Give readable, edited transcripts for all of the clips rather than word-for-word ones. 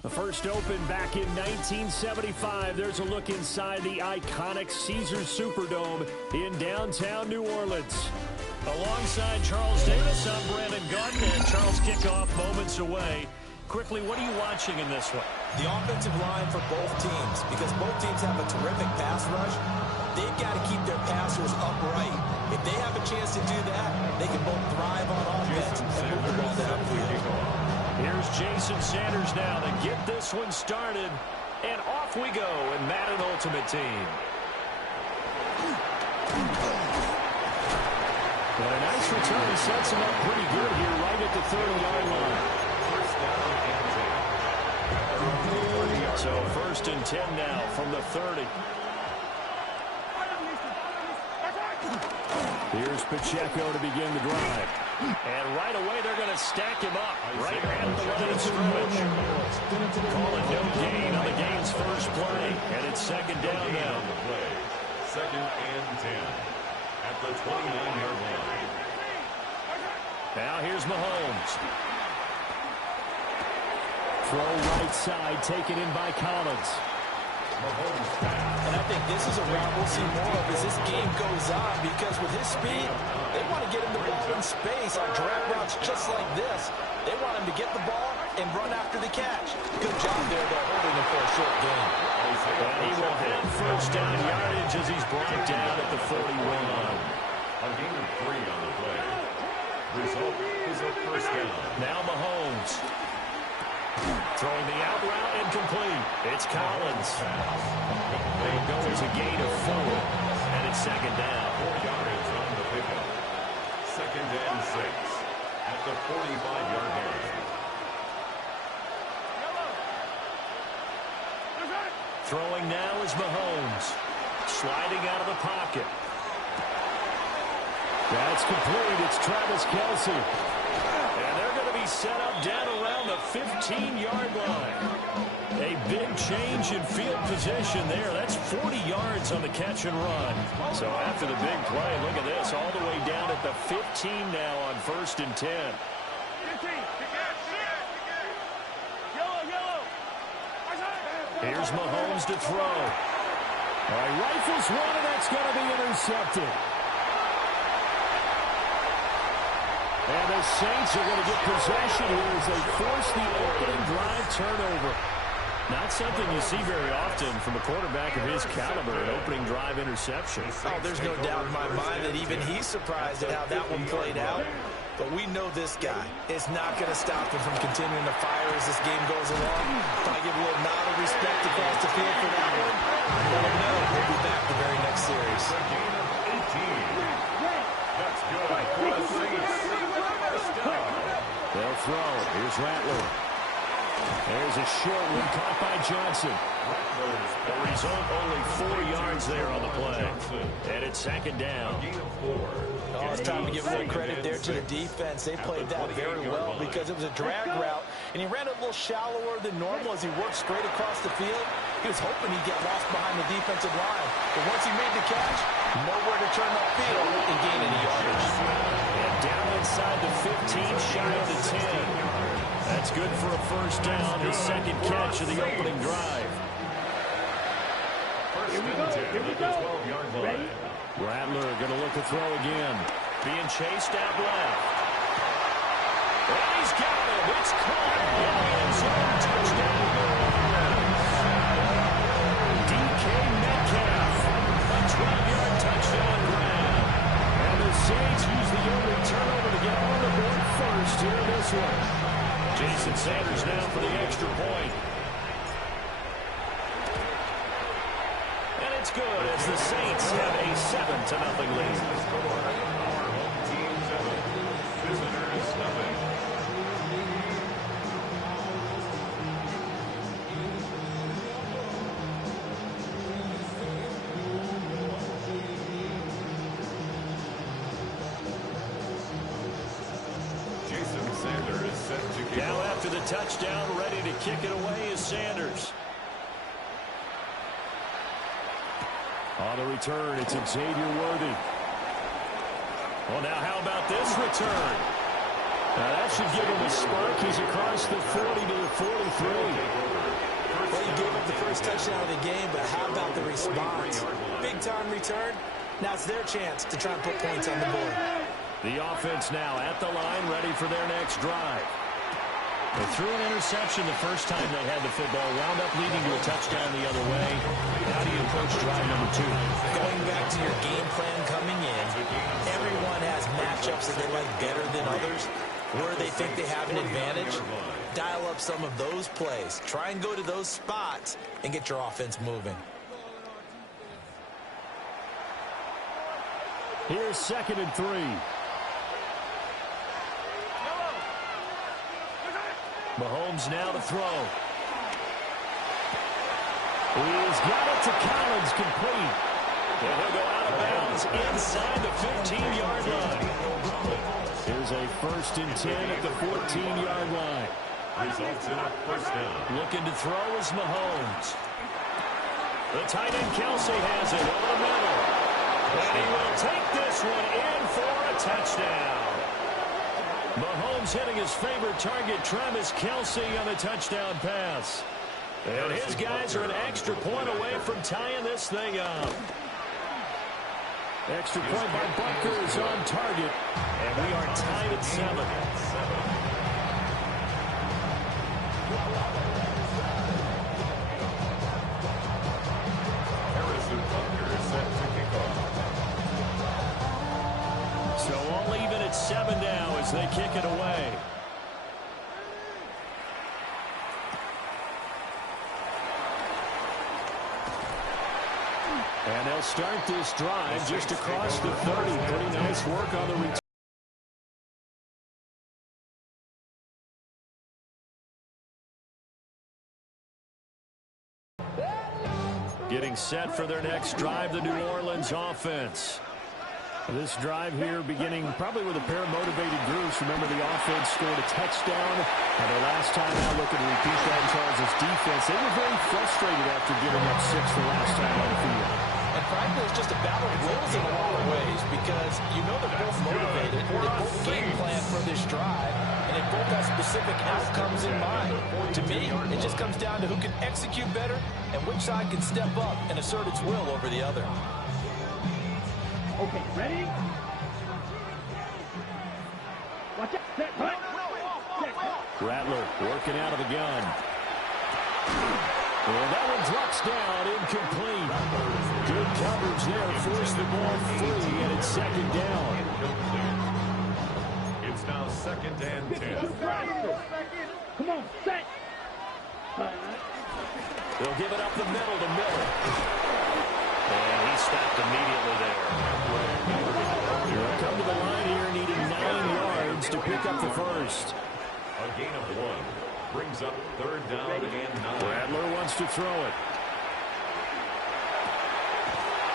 The first opened back in 1975. There's a look inside the iconic Caesars Superdome in downtown New Orleans. Alongside Charles Davis, I'm Brandon Gordon, and Charles kickoff moments away. Quickly, what are you watching in this one? The offensive line for both teams, because both teams have a terrific pass rush. They've got to keep their passers upright. If they have a chance to do that, they can both thrive on offense and move the ball downfield. Here's Jason Sanders now to get this one started. And off we go in Madden Ultimate Team. But a nice return sets him up pretty good here right at the 30-yard line. So first and 10 now from the 30. Here's Pacheco to begin the drive. And right away, they're going to stack him up right at the line of scrimmage. Calling no gain on the game's first play. And it's second down now. Second and 10 at the 29-yard line. Now here's Mahomes. Throw right side, taken in by Collins. And I think this is a route we'll see more of as this game goes on, because with his speed, they want to get him the ball in space on drag routes just like this. They want him to get the ball and run after the catch. Good job there, though, holding him for a short gain. And he will have first down yardage as he's brought down at the 41. A gain of 3 on the play. Result is a first down. Now Mahomes. Throwing the out route incomplete. It's Collins. They go as a gain of 4. And it's second down. 4 yards on the pickup. Second and 6 at the 45-yard line. Throwing now is Mahomes. Sliding out of the pocket. That's complete. It's Travis Kelce. And they're going to be set up down around the 15-yard line. A big change in field position there. That's 40 yards on the catch and run. So after the big play, look at this, all the way down at the 15 now on first and 10. Here's Mahomes to throw. All right, rifles one, and that's going to be intercepted. And the Saints are going to get possession here as they force the opening drive turnover. Not something you see very often from a quarterback of his caliber, an opening drive interception. Oh, there's no doubt in my mind that even he's surprised at how that one played out. But we know this guy is not going to stop him from continuing to fire as this game goes along. Can I give a little nod of respect across the field for that one? Let him know we'll be back the very next series. That's good for the Saints. They'll throw. Here's Rattler. There's a short one caught by Johnson. The result, only 4 yards there on the play. And it's second down. Oh, it's time to give a little credit there to the defense. They played that very well because it was a drag route, and he ran a little shallower than normal as he worked straight across the field. He was hoping he'd get lost behind the defensive line. But once he made the catch, nowhere to turn upfield and gain any yardage. And down inside the 15, shy of the 10. That's good for a first down, his second catch of the opening drive. Here we go. Here we go. 12-yard line. Rattler going to look to throw again. Being chased out left. And he's got him. It's caught in the end zone. Touchdown. DK Metcalf. A 12-yard touchdown grab. And the Saints use the only turnover to get on the board first here in this one. Jason Sanders now for the extra point. And it's good as the Saints have a 7-0 lead. Our home team 7, visitors 0. after the touchdown, ready to kick it away is Sanders. On the return, it's Xavier Worthy. Well, now how about this return? Now that should give him a spark. He's across the 40 to the 43. Well, he gave up the first touchdown of the game, but how about the response? Big-time return. Now it's their chance to try and put points on the board. The offense now at the line, ready for their next drive. They threw an interception the first time they had the football, wound up leading to a touchdown the other way. How do you approach drive number 2? Going back to your game plan coming in, everyone has matchups that they like better than others. Where they think they have an advantage, dial up some of those plays. Try and go to those spots and get your offense moving. Here's 2nd and 3. Mahomes now to throw. He's got it to Collins, complete. And he'll go out of bounds inside the 15-yard line. Here's a 1st and 10 at the 14-yard line. Results in a first down. Looking to throw is Mahomes. The tight end Kelsey has it over the middle. And he will take this one in for a touchdown. Mahomes hitting his favorite target, Travis Kelsey, on the touchdown pass. And his guys are an extra point away from tying this thing up. Extra point by Butker is on target. And we are tied at 7. Harrison Butker is set to kick off. So all even at 7 now as they kick it away. And they'll start this drive just across the 30. Pretty nice work on the return. Getting set for their next drive, the New Orleans offense. This drive here beginning probably with a pair of motivated groups. Remember, the offense scored a touchdown. And their last time out, looking to repeat that in Charles' defense. They were very frustrated after giving up 6 the last time on the field. And frankly, it's just a battle of wills in a lot of ways because you know they're both motivated. They both game plan for this drive, and they both have specific outcomes in mind. To me, it just comes down to who can execute better and which side can step up and assert its will over the other. Okay, ready? Watch out. Set. Rattler working out of the gun. And that one drops down, incomplete. Good coverage there, forced the ball free, and it's 2nd down. It's now 2nd and 10. Come on, set. They'll give it up the middle to Miller. And he stopped immediately there. He'll come to the line here, needing 9 yards to pick up the first. A gain of 1 brings up 3rd down and 9. Rattler wants to throw it.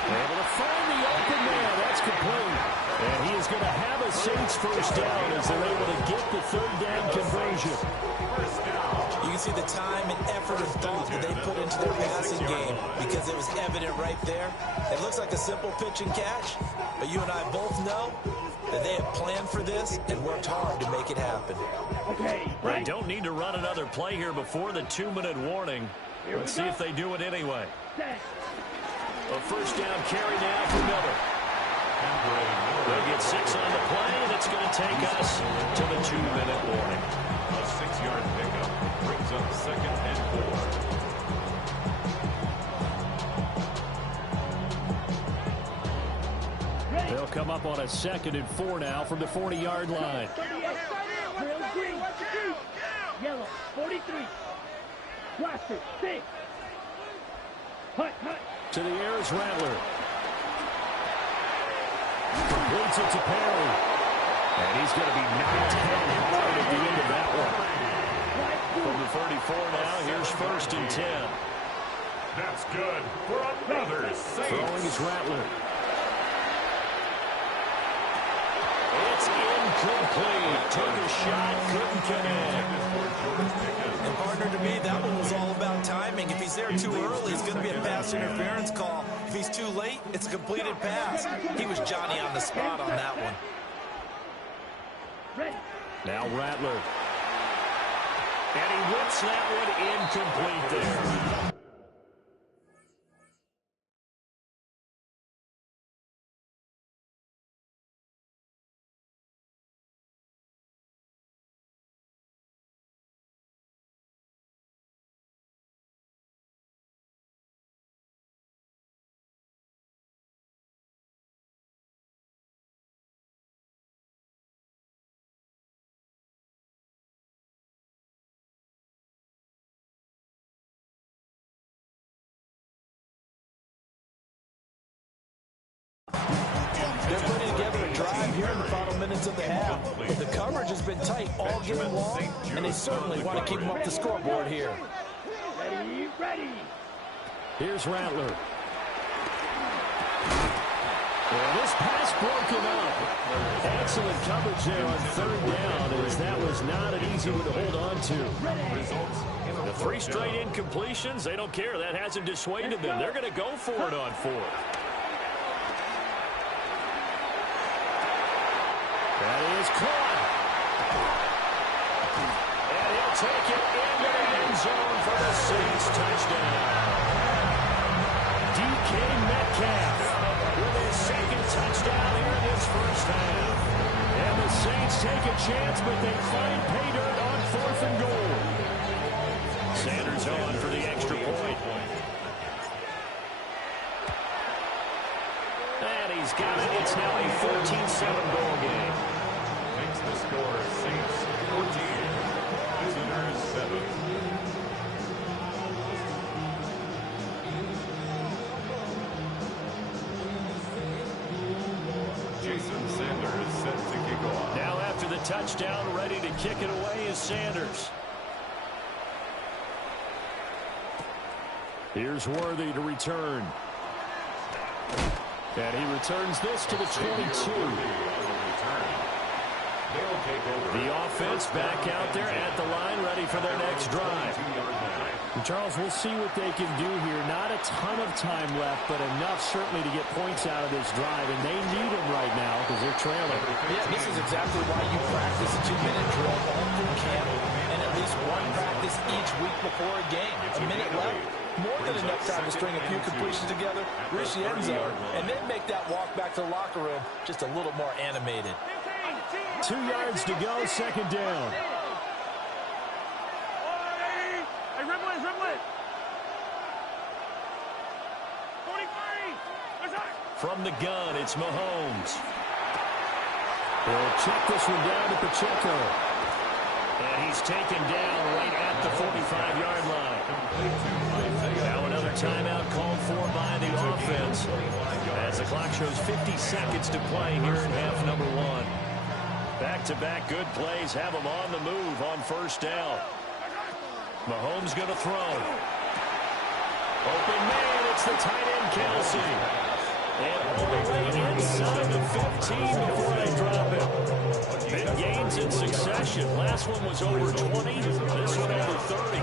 Able to find the open man. That's complete. And he is going to have a Saints first down as they're able to get the 3rd down conversion. You can see the time and effort and thought that they put into their passing game because it was evident right there. It looks like a simple pitch and catch, but you and I both know that they have planned for this and worked hard to make it happen. Okay. They don't need to run another play here before the 2-minute warning. Let's see if they do it anyway. Set. A first down carry now for Miller. They'll get 6 on the play, and it's going to take us to the 2-minute warning. A 6-yard pickup brings up 2nd and 4. They'll come up on a 2nd and 4 now from the 40-yard line. Real green. Yellow. 43. Blaster. 6. Hut. To the air is Rattler. Completes it to Perry. And he's going to be knocked down hard at the end of that one. From the 34 now, here's 1st and 10. That's good for another Saints. Throwing is Rattler. It's incomplete. Took a shot, couldn't connect. And partner, to me, that one was all about timing. If he's there too early, it's going to be a pass interference call. If he's too late, it's a completed pass. He was Johnny on the spot on that one. Now Rattler. And he whips that one incomplete there. They're putting together a drive here in the final minutes of the half. But the coverage has been tight all game long, and they certainly want to keep them up the scoreboard here. Ready, ready. Here's Rattler. Well, this pass broken up. Excellent coverage there on third down, as that was not an easy one to hold on to. The 3 straight incompletions, they don't care. That hasn't dissuaded them. They're going to go for it on 4th. That is caught. And he'll take it into the end zone for the Saints touchdown. DK Metcalf with his second touchdown here in this first half. And the Saints take a chance, but they find pay dirt on 4th and goal. Sanders on for the extra point. And he's got it. It's now a 14-7 ball game. Makes the score Saints 14, visitors 7. Jason Sanders set to kick off. Now after the touchdown, ready to kick it away is Sanders. Here's Worthy to return. And he returns this to the 22. The offense back out there at the line, ready for their next drive. And Charles, we'll see what they can do here. Not a ton of time left, but enough certainly to get points out of this drive. And they need them right now because they're trailing. Yeah, this is exactly why you practice a 2-minute drill all through camp and at least one practice each week before a game. A minute left, more than enough time to string a few completions together, reach the end zone, and then make that walk back to the locker room just a little more animated. 2 yards to go, second down. Hey, dribble it, dribble it. 43. From the gun, it's Mahomes. He'll check this one down to Pacheco. And he's taken down right at the 45-yard line. Now another timeout called for by the offense, as the clock shows 50 seconds to play here in half number 1. Back-to-back good plays have them on the move on first down. Mahomes going to throw. Open man, it's the tight end Kelsey. And all the way inside the 15 before they drop it. Big gains in succession. Last one was over 20. This one over 30.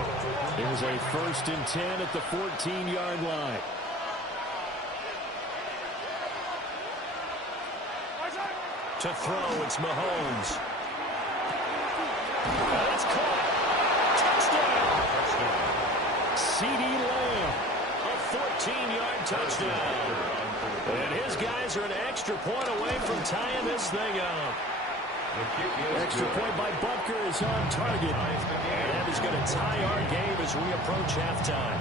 Here's a 1st and 10 at the 14-yard line. To throw, it's Mahomes. That's caught. Touchdown. CeeDee Lamb. A 14-yard touchdown. And his guys are an extra point away from tying this thing up. Extra point by Butker is on target. And that is going to tie our game as we approach halftime.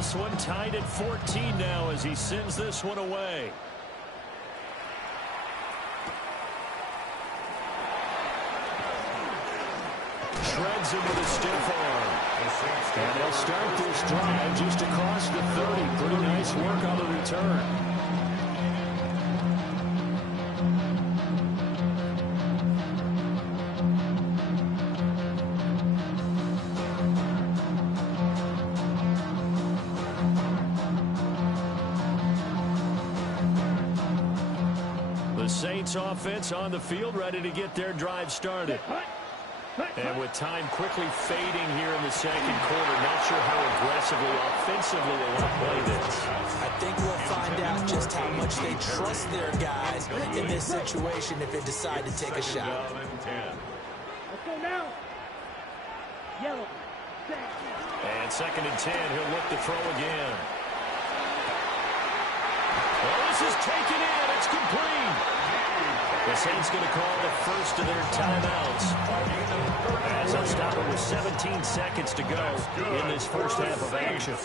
This one tied at 14 now as he sends this one away. Shreds him with a stiff arm. And they'll start this drive just across the 30. Pretty nice work on the return. The Saints offense on the field, ready to get their drive started. And with time quickly fading here in the second quarter, not sure how aggressively, offensively they want to play this. I think we'll find out just how much they trust their guys in this situation if they decide to take a shot. Let's go now. Yellow. And 2nd and 10, he'll look to throw again. Well, this is taken in. It's complete. The Saints going to call the first of their timeouts. As they'll stop it with 17 seconds to go in this first half of action.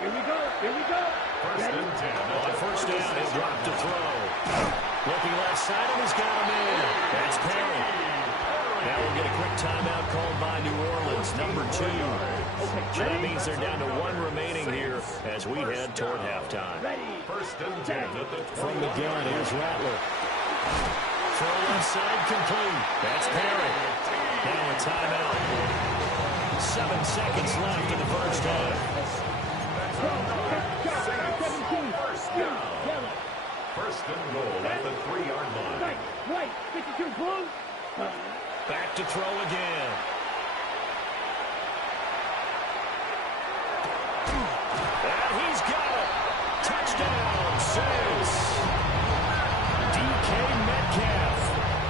Here we go. Here we go. On first down, he'll drop to throw. Looking left side, and he's got him in. That's Perry. Now we'll get a quick timeout called by New Orleans, number 2. So that means they're down to 1 remaining here as we head toward halftime. From the gun, here's Rattler. Throw left side complete. That's Perry. Now a timeout. 7 seconds left in the first half. First and goal at the 3-yard line. Right, 52 blue. Back to throw again. And he's got it. Touchdown, Saints. DK Metcalf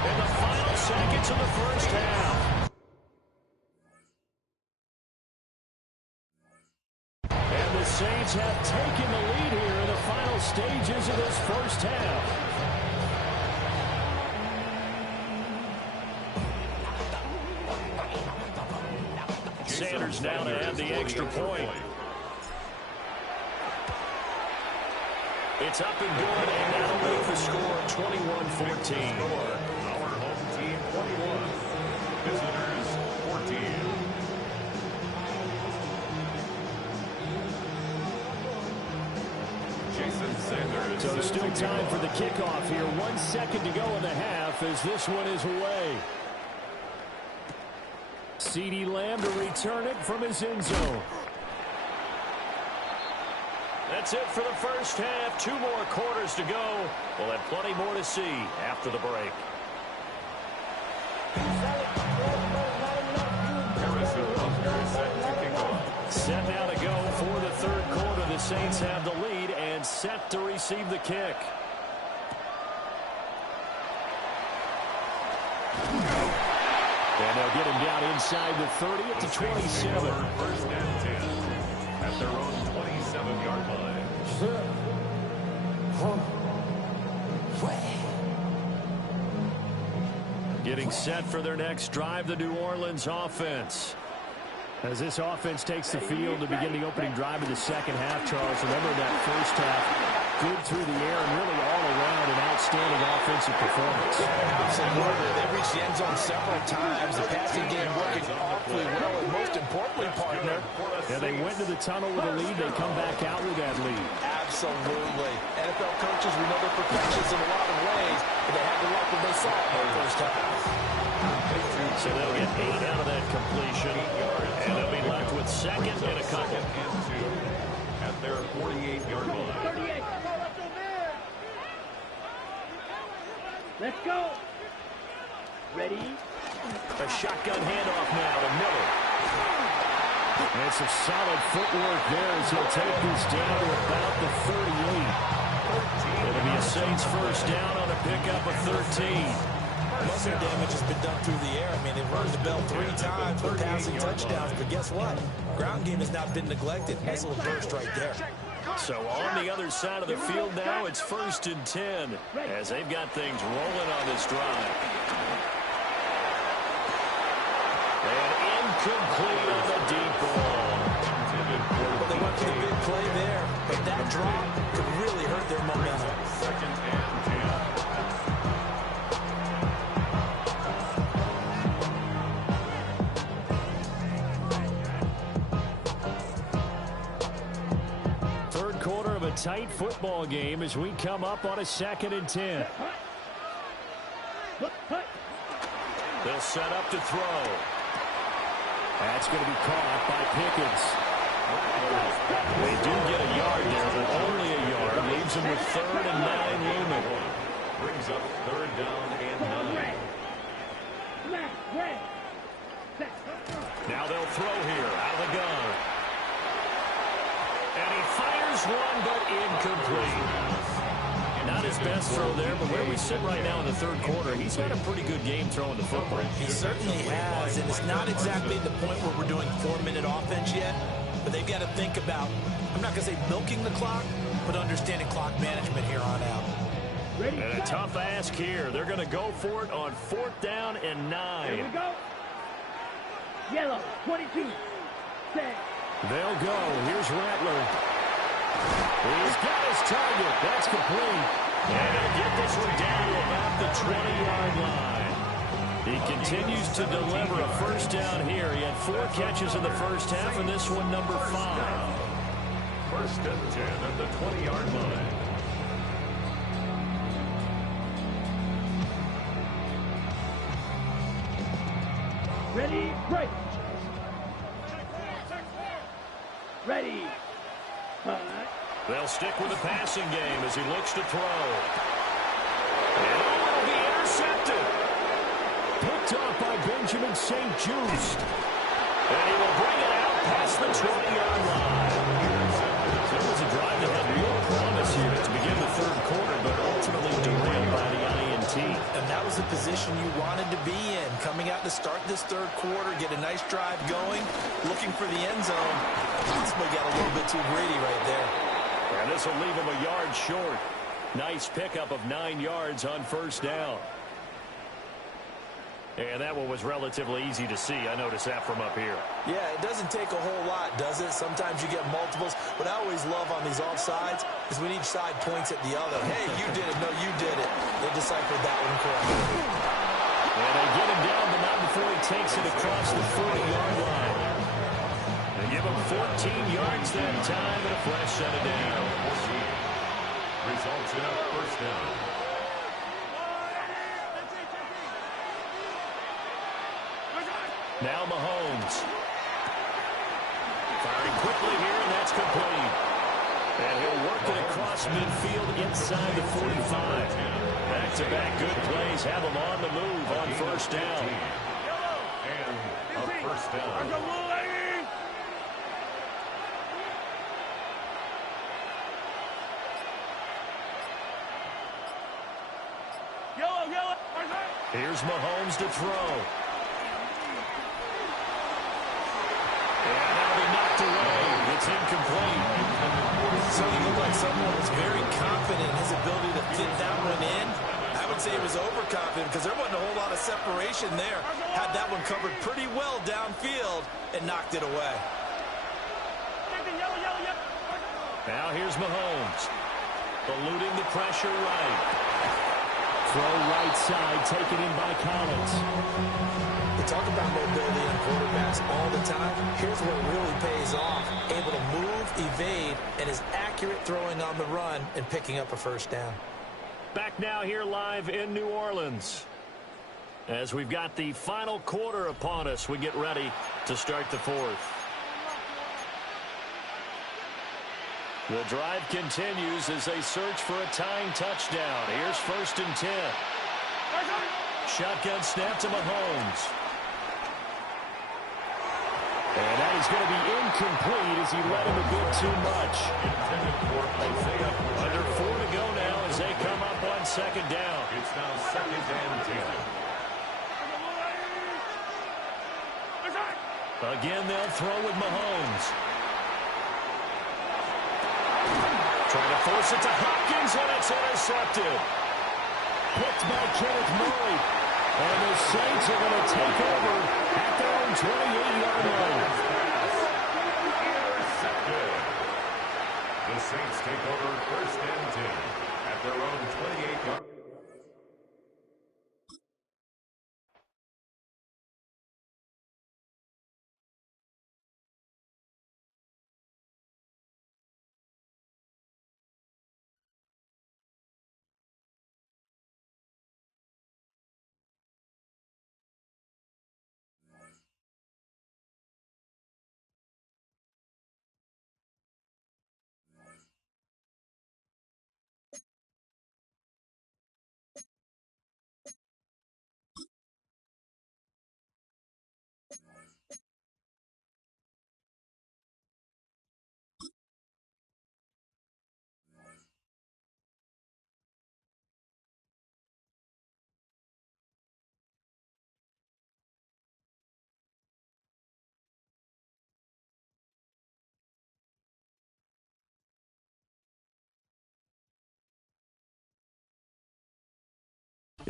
in the final seconds of the first half. And the Saints have taken the lead here in the final stages of this first half. Sanders now to add the extra point. It's up and good, and that'll make the score 21-14. Our home team 21, visitors 14. Jason Sanders. So still time for the kickoff here. 1 second to go in the half as this one is away. CeeDee Lamb to return it from his end zone. That's it for the first half. 2 more quarters to go. We'll have plenty more to see after the break. Set now to go for the third quarter. The Saints have the lead and set to receive the kick. And they'll get him down inside the 30 at the 27. First and 10 at their own 27-yard line. Getting set for their next drive, the New Orleans offense. As this offense takes the field to begin the opening drive of the second half, Charles, remember that first half, good through the air and really all around an outstanding offensive performance. Absolutely. They reached the end zone several times. The passing game working awfully well, and most importantly, partner. Yeah, they went to the tunnel with a lead. They come back out with that lead. Absolutely. NFL coaches, we know they're perfectionists in a lot of ways, but they had the luck when they saw it in the first half. So they'll get 8 out of that completion, and they'll be left with second and a couple. At their 48-yard line. 38. Let's go. Ready? A shotgun handoff now to Miller. And some solid footwork there as he'll take this down to about the 38. It'll be a Saints first down on a pickup of 13. Most of the damage has been done through the air. I mean, they've rung the bell 3 times for passing touchdowns, but guess what? Ground game has not been neglected. Nice little burst right there. So on the other side of the field now, it's 1st and 10 as they've got things rolling on this drive. And incomplete on the deep ball. Well, they went making a big play there, but that drop could really hurt their momentum. Second and 10. Third quarter of a tight football game as we come up on a 2nd and 10. They'll set up to throw. That's going to be caught by Pickens. They do get a yard there, but only a yard. Leaves them with 3rd and 9 looming. Brings up 3rd down and 9. Now they'll throw here out of the gun. And he fires one, but incomplete. Not his best throw there, but where we sit right now in the third quarter, he's had a pretty good game throwing the football. He certainly has, and it's not exactly the point where we're doing 4-minute offense yet, but they've got to think about, I'm not going to say milking the clock, but understanding clock management here on out. And a tough ask here. They're going to go for it on 4th down and 9. Here we go. Yellow, 22. Set. They'll go. Here's Rattler. He's got his target. That's complete. And he'll get this one down to about the 20-yard line. He continues to deliver a first down here. He had 4 catches in the first half, and this one number 5. First and 10 at the 20-yard line. Ready, break. Ready. They'll stick with the passing game as he looks to throw. And it will be intercepted. Picked off by Benjamin St. Just. And he will bring it out past the 20-yard line. So it was a drive that had real promise here to begin the third quarter, but ultimately derailed by the INT. And that was the position you wanted to be in. Coming out to start this third quarter, get a nice drive going, looking for the end zone. Possibly got a little bit too greedy right there. And this will leave him a yard short. Nice pickup of 9 yards on first down. And that one was relatively easy to see. I noticed that from up here. Yeah, it doesn't take a whole lot, does it? Sometimes you get multiples. What I always love on these offsides is when each side points at the other. Hey, you did it. No, you did it. They deciphered that one correctly. And they get him down, but not before he takes it across the 40-yard line. They give him 14 yards that time and a fresh set of down. Results in a first down. Now Mahomes. Firing quickly here, and that's complete. And he'll work it across midfield inside the 45. Back-to-back good plays have him on the move on first down. And a first down. Here's Mahomes to throw. And that'll be knocked away. It's incomplete. So he looked like someone was very confident in his ability to fit that one in. I would say he was overconfident because there wasn't a whole lot of separation there. Had that one covered pretty well downfield and knocked it away. Now here's Mahomes. Eluding the pressure right. Throw right side, taken in by Collins. We talk about mobility in quarterbacks all the time. Here's where it really pays off. Able to move, evade, and is accurate throwing on the run and picking up a first down. Back now here live in New Orleans. As we've got the final quarter upon us, we get ready to start the fourth. The drive continues as they search for a tying touchdown. Here's 1st and 10. Shotgun snap to Mahomes. And that is going to be incomplete as he let him a bit too much. Under 4 to go now as they come up on 2nd down. It's now 2nd and 10. Again, they'll throw with Mahomes. Trying to force it to Hopkins, and it's intercepted. Picked by Kenneth Murray. And the Saints are going to take over at their own 28-yard line.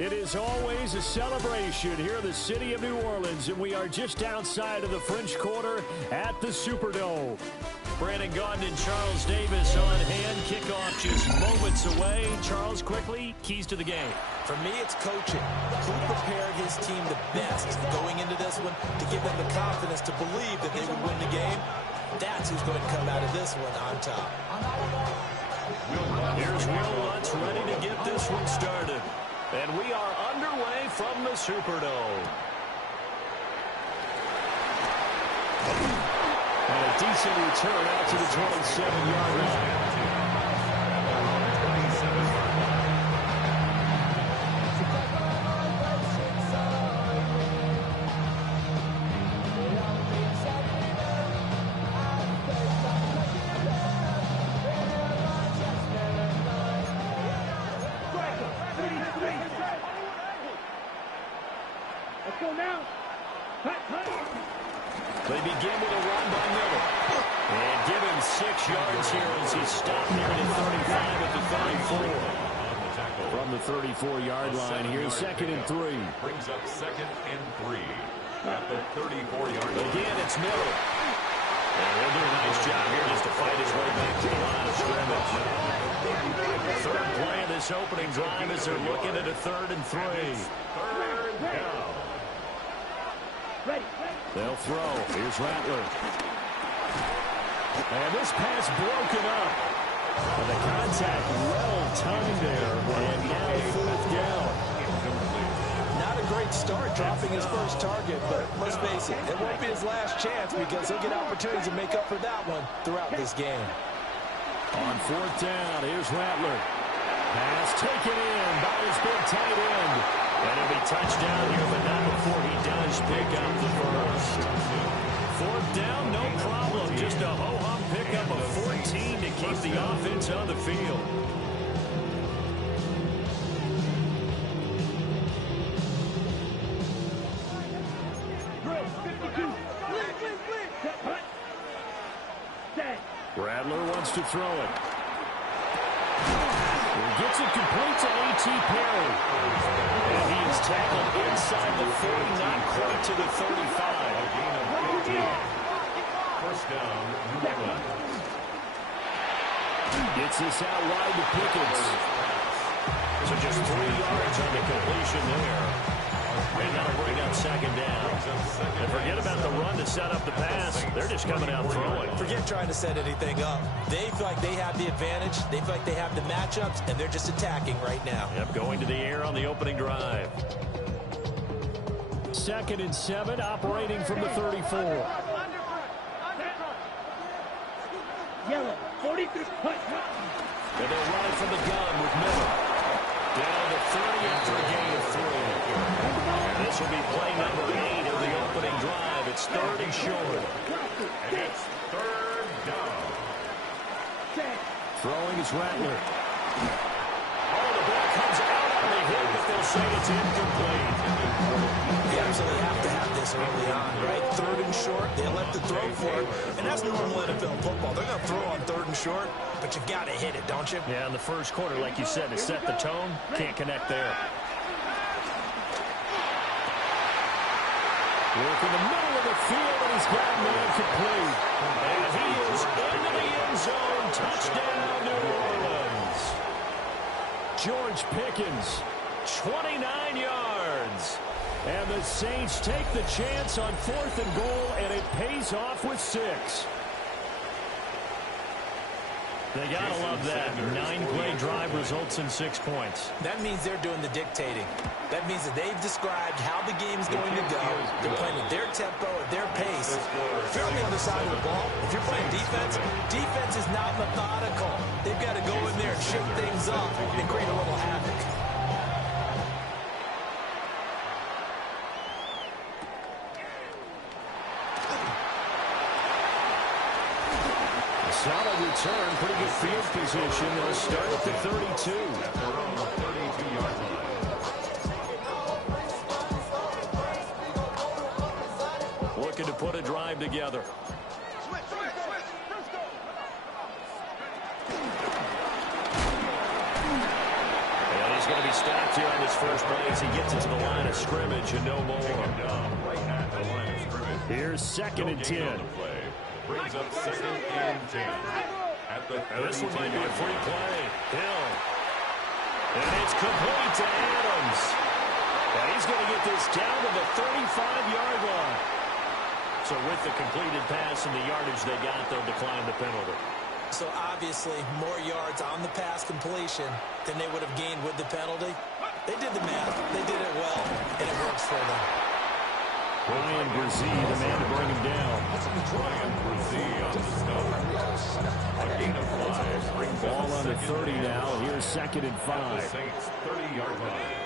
It is always a celebration here in the city of New Orleans, and we are just outside of the French Quarter at the Superdome. Brandon Gaudin and Charles Davis on hand. Kickoff just moments away. Charles, quickly, keys to the game. For me, it's coaching. Who prepared his team the best going into this one to give them the confidence to believe that they would win the game? That's who's going to come out of this one on top. Here's Will Lutz ready to get this one started. And we are underway from the Superdome. And a decent return out to the 27-yard line. They begin with a run by Miller. And give him 6 yards here as he's stopped near the 35 at the 34. From the 34-yard line here, 2nd and 3. Brings up 2nd and 3 at the 34-yard line. Again, it's Miller. And he'll do a nice job here just to fight his way back to the line of scrimmage. Third play of this opening drive as they're looking at a 3rd and 3. Third down. They'll throw. Here's Rattler. And this pass broken up. And the contact well timed there. And now 4th down. Not a great start dropping his first target, but let's face it, it won't be his last chance because he'll get opportunities to make up for that one throughout this game. On 4th down, here's Rattler. Pass taken in by his big tight end. And it'll be touchdown here, but not before he does pick up the first. 4th down, no problem. Just a ho-hum pickup of 14 to keep the offense on the field. Rattler wants to throw it. He gets it complete to A.T. Perry. And he is tackled inside the 40, not quite to the 35. First down, New Orleans. Gets this out wide to Pickens. So just 3 yards on the completion there. And that'll bring up 2nd down. And forget about the run to set up the pass. They're just coming out throwing. Forget trying to set anything up. They feel like they have the advantage. They feel like they have the matchups, and they're just attacking right now. Yep, going to the air on the opening drive. 2nd and 7, operating from the 34. Yellow, 43. And they'll run it from the gun with Miller. Down to 30 after a gain of 3. And this will be play number 8 of the opening drive. It's 3rd and short. And it's 3rd down. Throwing is Rattler. Oh, the ball comes out on the hit, but they'll say it's incomplete. You absolutely have to have this early on, right? 3rd and short, they elect to throw for it. And that's normal NFL football. They're going to throw on 3rd and short, but you've got to hit it, don't you? Yeah, in the first quarter, like you said, to set the tone, can't connect there. Work in the middle of the field, and he's got man complete. And he is into the end zone. Touchdown, New Orleans. George Pickens, 29 yards. And the Saints take the chance on 4th and goal, and it pays off with 6. They gotta love that. 9-play drive results in 6 points. That means they're doing the dictating. That means that they've described how the game's going to go. They're playing at their tempo, at their pace. If you're on the other side of the ball, if you're playing defense, defense is not methodical. They've got to go in there and shake things up and create a little havoc. Solid return, pretty good field position. They'll start at the 32. They're on the 32-yard line. Looking to put a drive together. And he's going to be stopped here on this first play as he gets it to the line of scrimmage and no more. Right at the line of scrimmage. Here's second and 10. Brings up second and 10. At the this one might be a free play. Hill. And it's complete to Adams. And he's going to get this down to the 35-yard line. So with the completed pass and the yardage they got, they'll decline the penalty. So obviously more yards on the pass completion than they would have gained with the penalty. They did the math. They did it well, and it works for them. Brian Brzee, the man to bring him down. Brian Brzee on the stop. A gain of 5. Ball on the 30 now. Here's second and 5. Saints 30-yard line.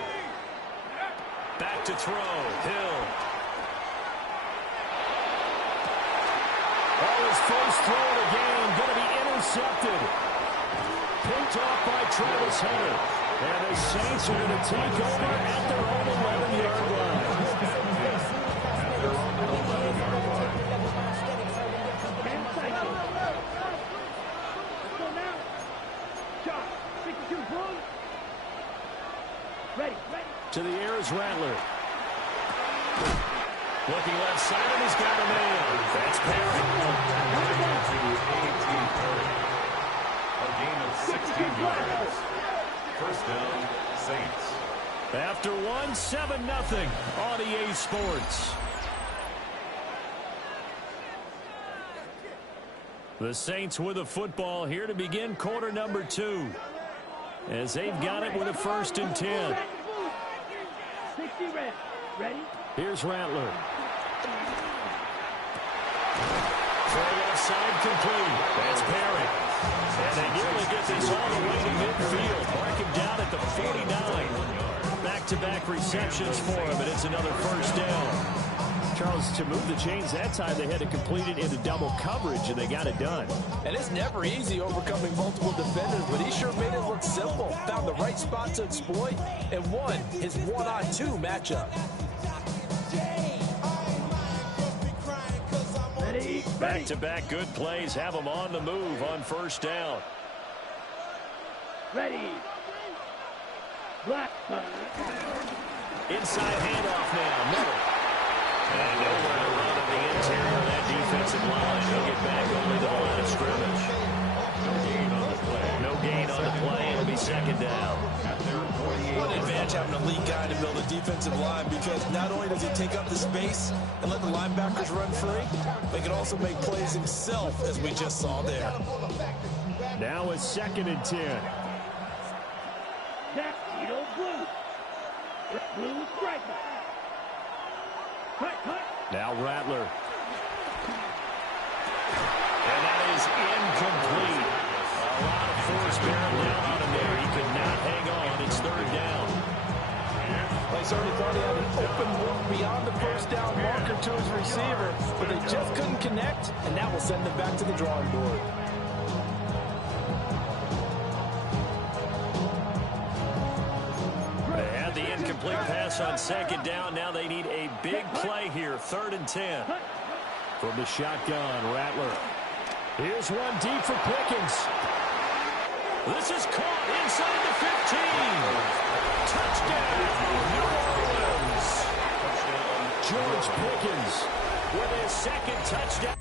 Back to throw. Hill. His first throw of the game going to be intercepted. Picked off by Travis Hunter. And the Saints are going to take over at their own 11-yard line. At their own 11-yard line. Let's go now. Shot. 62 points. Ready. To the air is Rattler. Looking left side, and he's got a man. That's Perry. A gain of 16 yards. First down, Saints. After 7-0 on EA Sports. The Saints with a football here to begin quarter number 2. As they've got it with a first and 10. 60 red. Ready? Here's Rattler. Throw left side complete. That's Perry. And they nearly get this all the way to midfield. Mark him down at the 49. Back-to-back receptions for him, and it's another first down. Charles, to move the chains that time, they had to complete it into double coverage, and they got it done. And it's never easy overcoming multiple defenders, but he sure made it look simple. Found the right spot to exploit and won his 1-on-2 matchup. Back-to-back good plays have them on the move on first down. Ready. Black. Inside handoff now. Middle. And nowhere to run on the interior of that defensive line. He'll get back only to the line of scrimmage. No gain on the play. No gain on the play. It'll be second down. What an advantage having a lead guy to build a defensive line, because not only does he take up the space and let the linebackers run free, but he can also make plays himself, as we just saw there. Now a second and 10. Jack, blue. Blue striker. Cut. Now Rattler. And that is incomplete. A lot of force bearing down on him there. He could not hang on. It's third down. They certainly thought he had an open look beyond the first down marker to his receiver, but they just couldn't connect, and that will send them back to the drawing board. They had the incomplete pass on second down. Now they need a big play here. Third and 10. From the shotgun, Rattler. Here's one deep for Pickens. This is caught inside the 15. Touchdown, New Orleans. George Pickens with his second touchdown.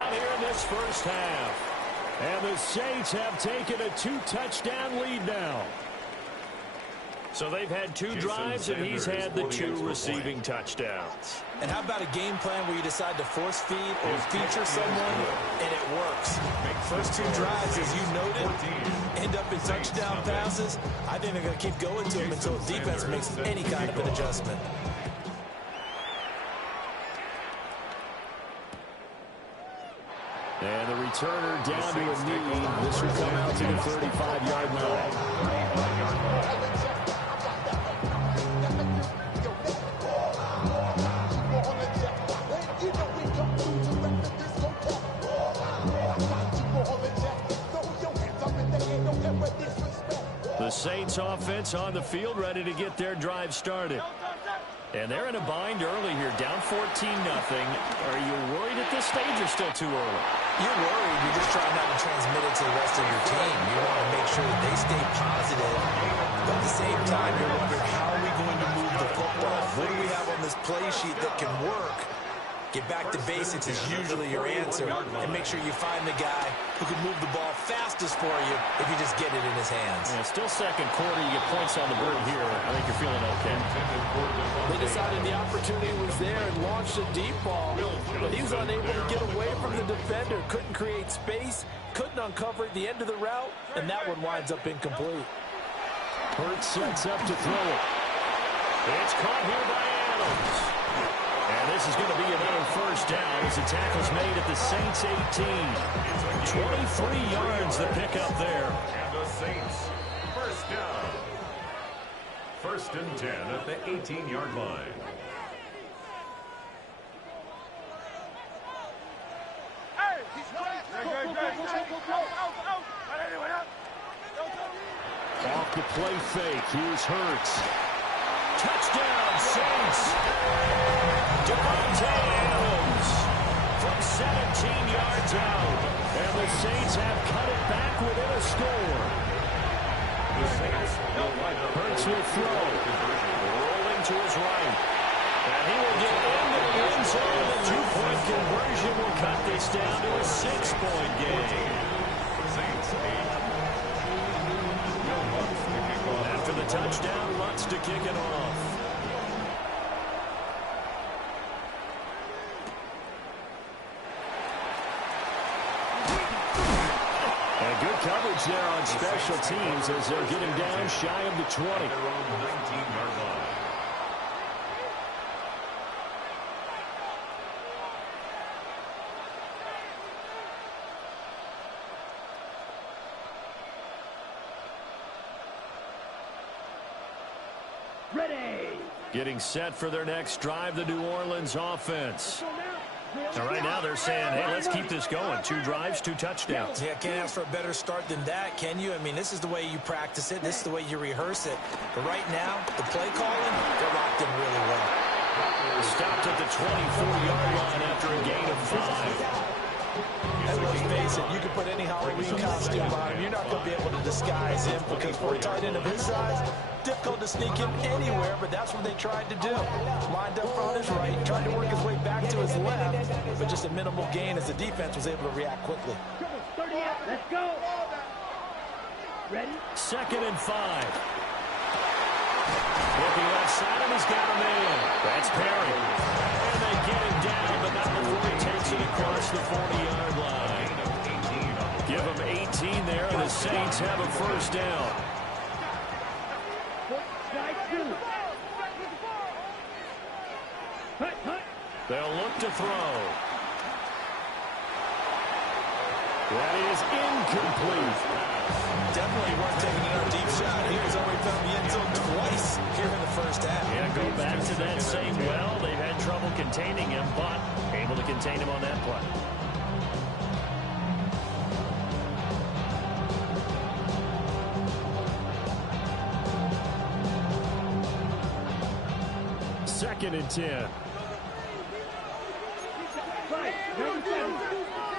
Here in this first half. And the Saints have taken a 2-touchdown lead now. So they've had 2 drives, and he's had the 2 receiving touchdowns. And how about a game plan where you decide to force feed or feature someone, and it works? First 2 drives, as you noted, end up in touchdown passes. I think they're going to keep going to them until the defense makes any kind of an adjustment. And the returner down to a knee. This will come out to the 35-yard line. The Saints offense on the field, ready to get their drive started. And they're in a bind early here, down 14-0. Are you worried at this stage or still too early? You're worried. You're just trying not to transmit it to the rest of your team. You want to make sure that they stay positive. But at the same time, you're wondering, how are we going to move the football? What do we have on this play sheet that can work? Get back to basics is usually your answer. And make sure you find the guy who can move the ball fastest for you if you just get it in his hands. Yeah, still second quarter. You get points on the board here. I think you're feeling okay. They decided the opportunity was there and launched a deep ball. But he was unable to get away from the defender. Couldn't create space. Couldn't uncover at the end of the route. And that one winds up incomplete. Hurts sets up to throw it. It's caught here by Adams. And this is going to be another first down as the tackle's made at the Saints 18. 23 yards to pick up there. And the Saints, first down. First and 10 at the 18-yard line. Off the play fake. Here's Hurts. Touchdown, Saints. Devontae Adams from 17 yards out. And the Saints have cut it back within a score. The Saints will line up. Hurts will throw. Rolling to his right. And he will get into the end zone. The two-point conversion will cut this down to a 6-point game. Saints 8. After the touchdown, Lutz to kick it off. And good coverage there on special teams as they're getting down shy of the 20. They're on the 19-yard line. Ready. Getting set for their next drive, the New Orleans offense. And right now they're saying, hey, let's keep this going. 2 drives, 2 touchdowns. Yeah, can't ask for a better start than that, can you? I mean, this is the way you practice it. This is the way you rehearse it. But right now, the play calling, they're locked in really well. Stopped at the 24-yard line after a gain of 5. And let's face it, you can put any Halloween costume on him. You're not going to be able to disguise him because for a tight end of his size, difficult to sneak him anywhere, but that's what they tried to do. Lined up on his right, tried to work his way back to his left, but just a minimal gain as the defense was able to react quickly. 38. Let's go. Ready? 2nd and 5. Looking left side, and he's got a man. That's Perry. And they get him down, but not before he takes it across the 40-yard line. Give him 18 there, and the Saints have a first down. They'll look to throw. That is incomplete. Definitely worth taking another deep shot. He was already found the end zone twice here in the first half. Yeah, go back to that same well. They've had trouble containing him, but able to contain him on that play. Second and 10.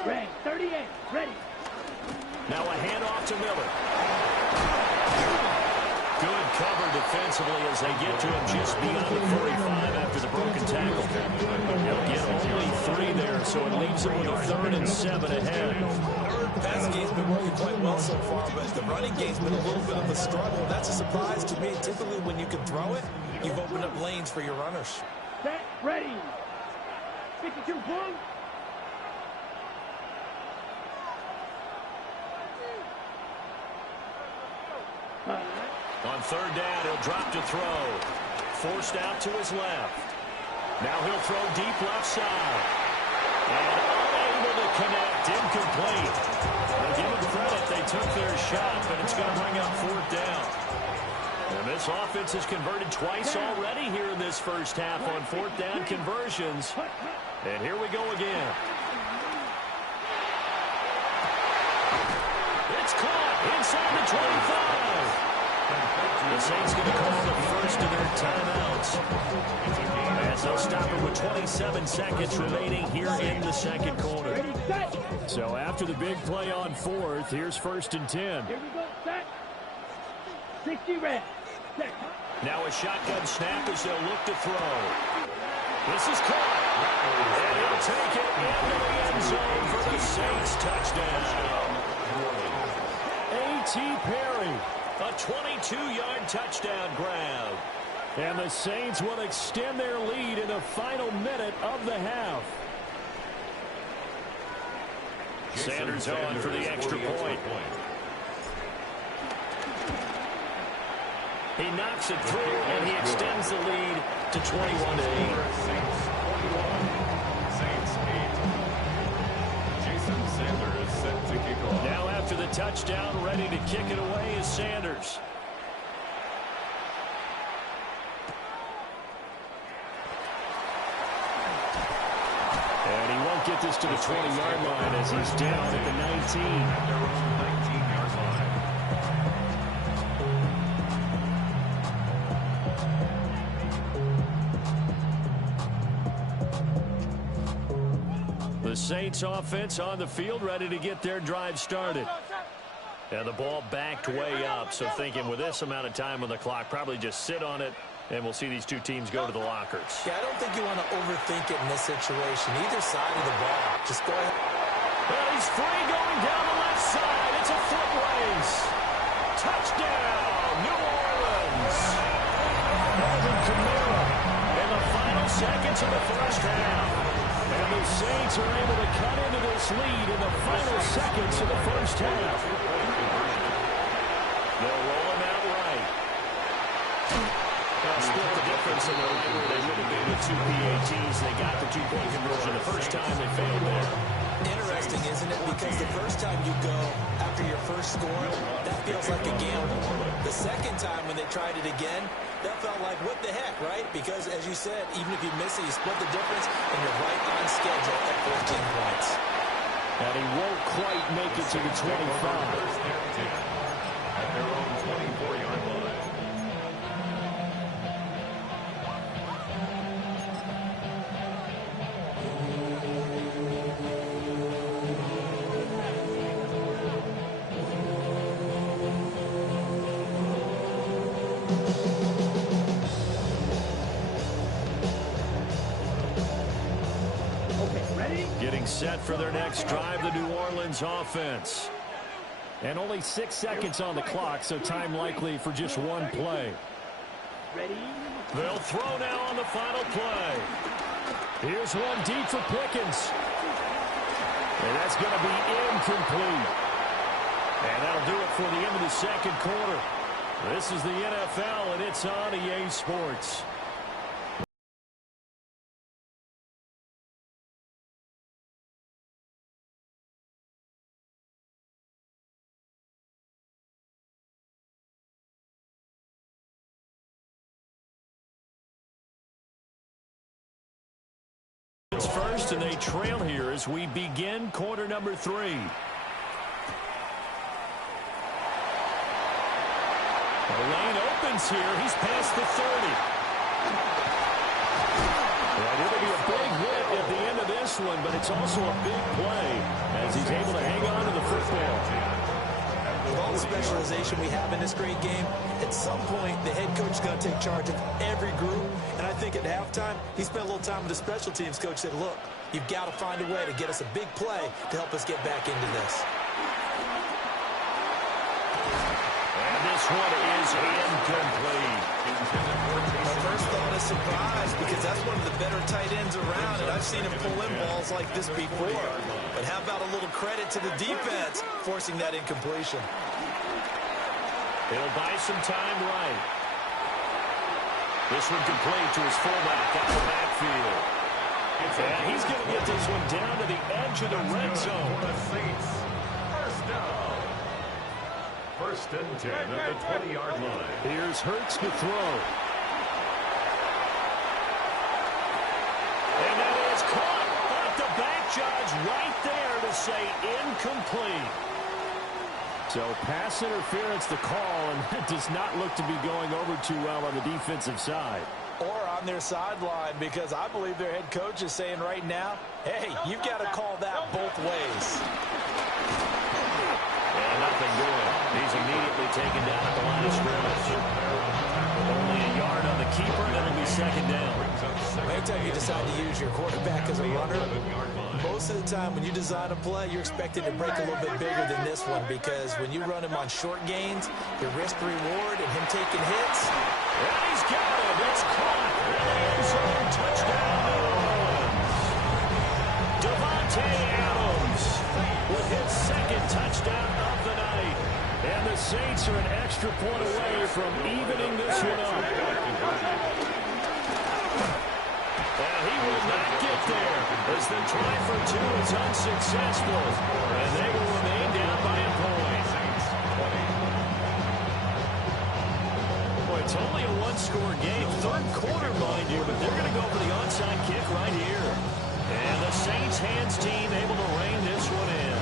Rank 38. Ready. Now a handoff to Miller. Good cover defensively as they get to him just beyond the 45 after the broken tackle. He'll get only 3 there, so it leaves him with a 3rd and 7 ahead. Pass game's been working quite well so far, but the running game's been a little bit of a struggle. That's a surprise to me. Typically, when you can throw it, you've opened up lanes for your runners. Set. Ready. 52 points. On 3rd down, he'll drop to throw. Forced out to his left. Now he'll throw deep left side. And unable to connect. Incomplete. Well, give them credit. They took their shot, but it's going to bring up 4th down. And this offense has converted twice already here in this first half on 4th down conversions. And here we go again. It's caught inside the 25. The Saints going to call the first of their timeouts, as they'll stop it with 27 seconds remaining here in the second quarter. So after the big play on fourth, here's 1st and 10. Here we go, set. 60 red. Set. Now a shotgun snap as they'll look to throw. This is caught. And he'll take it into the end zone for the Saints touchdown. A.T. Perry, a 22-yard touchdown grab. And the Saints will extend their lead in the final minute of the half. Sanders on for the extra point. He knocks it through, and he extends the lead to 21-8. Now after the touchdown, ready to kick it away is Sanders. And he won't get this to the 20-yard line as he's down at the 19. The Saints offense on the field, ready to get their drive started. And the ball backed way up, so thinking with this amount of time on the clock, probably just sit on it, and we'll see these two teams go to the lockers. Yeah, I don't think you want to overthink it in this situation. Either side of the ball. Just go ahead. Well, he's free going down the left side. It's a foot race. Touchdown, New Orleans. Alvin Kamara in the final seconds of the first half. And the Saints are able to cut into this lead in the final seconds of the first half. They'll roll him out right. They'll split the difference in the right where they would have been with two PATs. They got the two-point conversion the first time. They failed there. Interesting, isn't it? Because the first time you go after your first score, that feels like a gamble. The second time when they tried it again, that felt like, what the heck, right? Because, as you said, even if you miss it, you split the difference, and you're right on schedule at 14 points. And he won't quite make it to the 25. At their own 24-yard line. Getting set for their next drive, the New Orleans offense. And only 6 seconds on the clock, so time likely for just one play. Ready? They'll throw now on the final play. Here's one deep for Pickens. And that's going to be incomplete. And that'll do it for the end of the second quarter. This is the NFL, and it's on EA Sports. It's first, and they trail here as we begin quarter number 3. The lane opens here. He's past the 30. And it'll be a big hit at the end of this one, but it's also a big play as he's able to hang on to the football. With all the specialization we have in this great game, at some point the head coach is going to take charge of every group. And I think at halftime, he spent a little time with the special teams coach, said, look, you've got to find a way to get us a big play to help us get back into this. And this one is incomplete. My first thought is surprise, because that's one of the better tight ends around, and I've seen him pull in balls like this before. But how about a little credit to the defense forcing that incompletion? He'll buy some time right. This one complete to his fullback out the backfield. And he's going to get this one down to the edge of the red zone. First down. 1st and 10 at the 20-yard line. Here's Hurts to throw. And that is caught. But the back judge right there to say incomplete. So pass interference the call, and that does not look to be going over too well on the defensive side. Or on their sideline, because I believe their head coach is saying right now, hey, you've got to call that both ways. And nothing doing. He's immediately taken down at the line of scrimmage. Only a yard on the keeper, and it'll be second down. Anytime you decide to use your quarterback as a runner, most of the time when you design a play, you're expected to break a little bit bigger than this one, because when you run him on short gains, the risk-reward and him taking hits. And he's got it. It's caught. In the end zone. Touchdown, New Orleans. Devontae Adams with his second touchdown of the night. And the Saints are an extra point away from evening this one up. And he will not get there as the try for two is unsuccessful. And they will remain down by a point. Boy, it's only a one-score game. Third quarter, mind you, but they're going to go for the onside kick right here. And the Saints hands team able to rein this one in.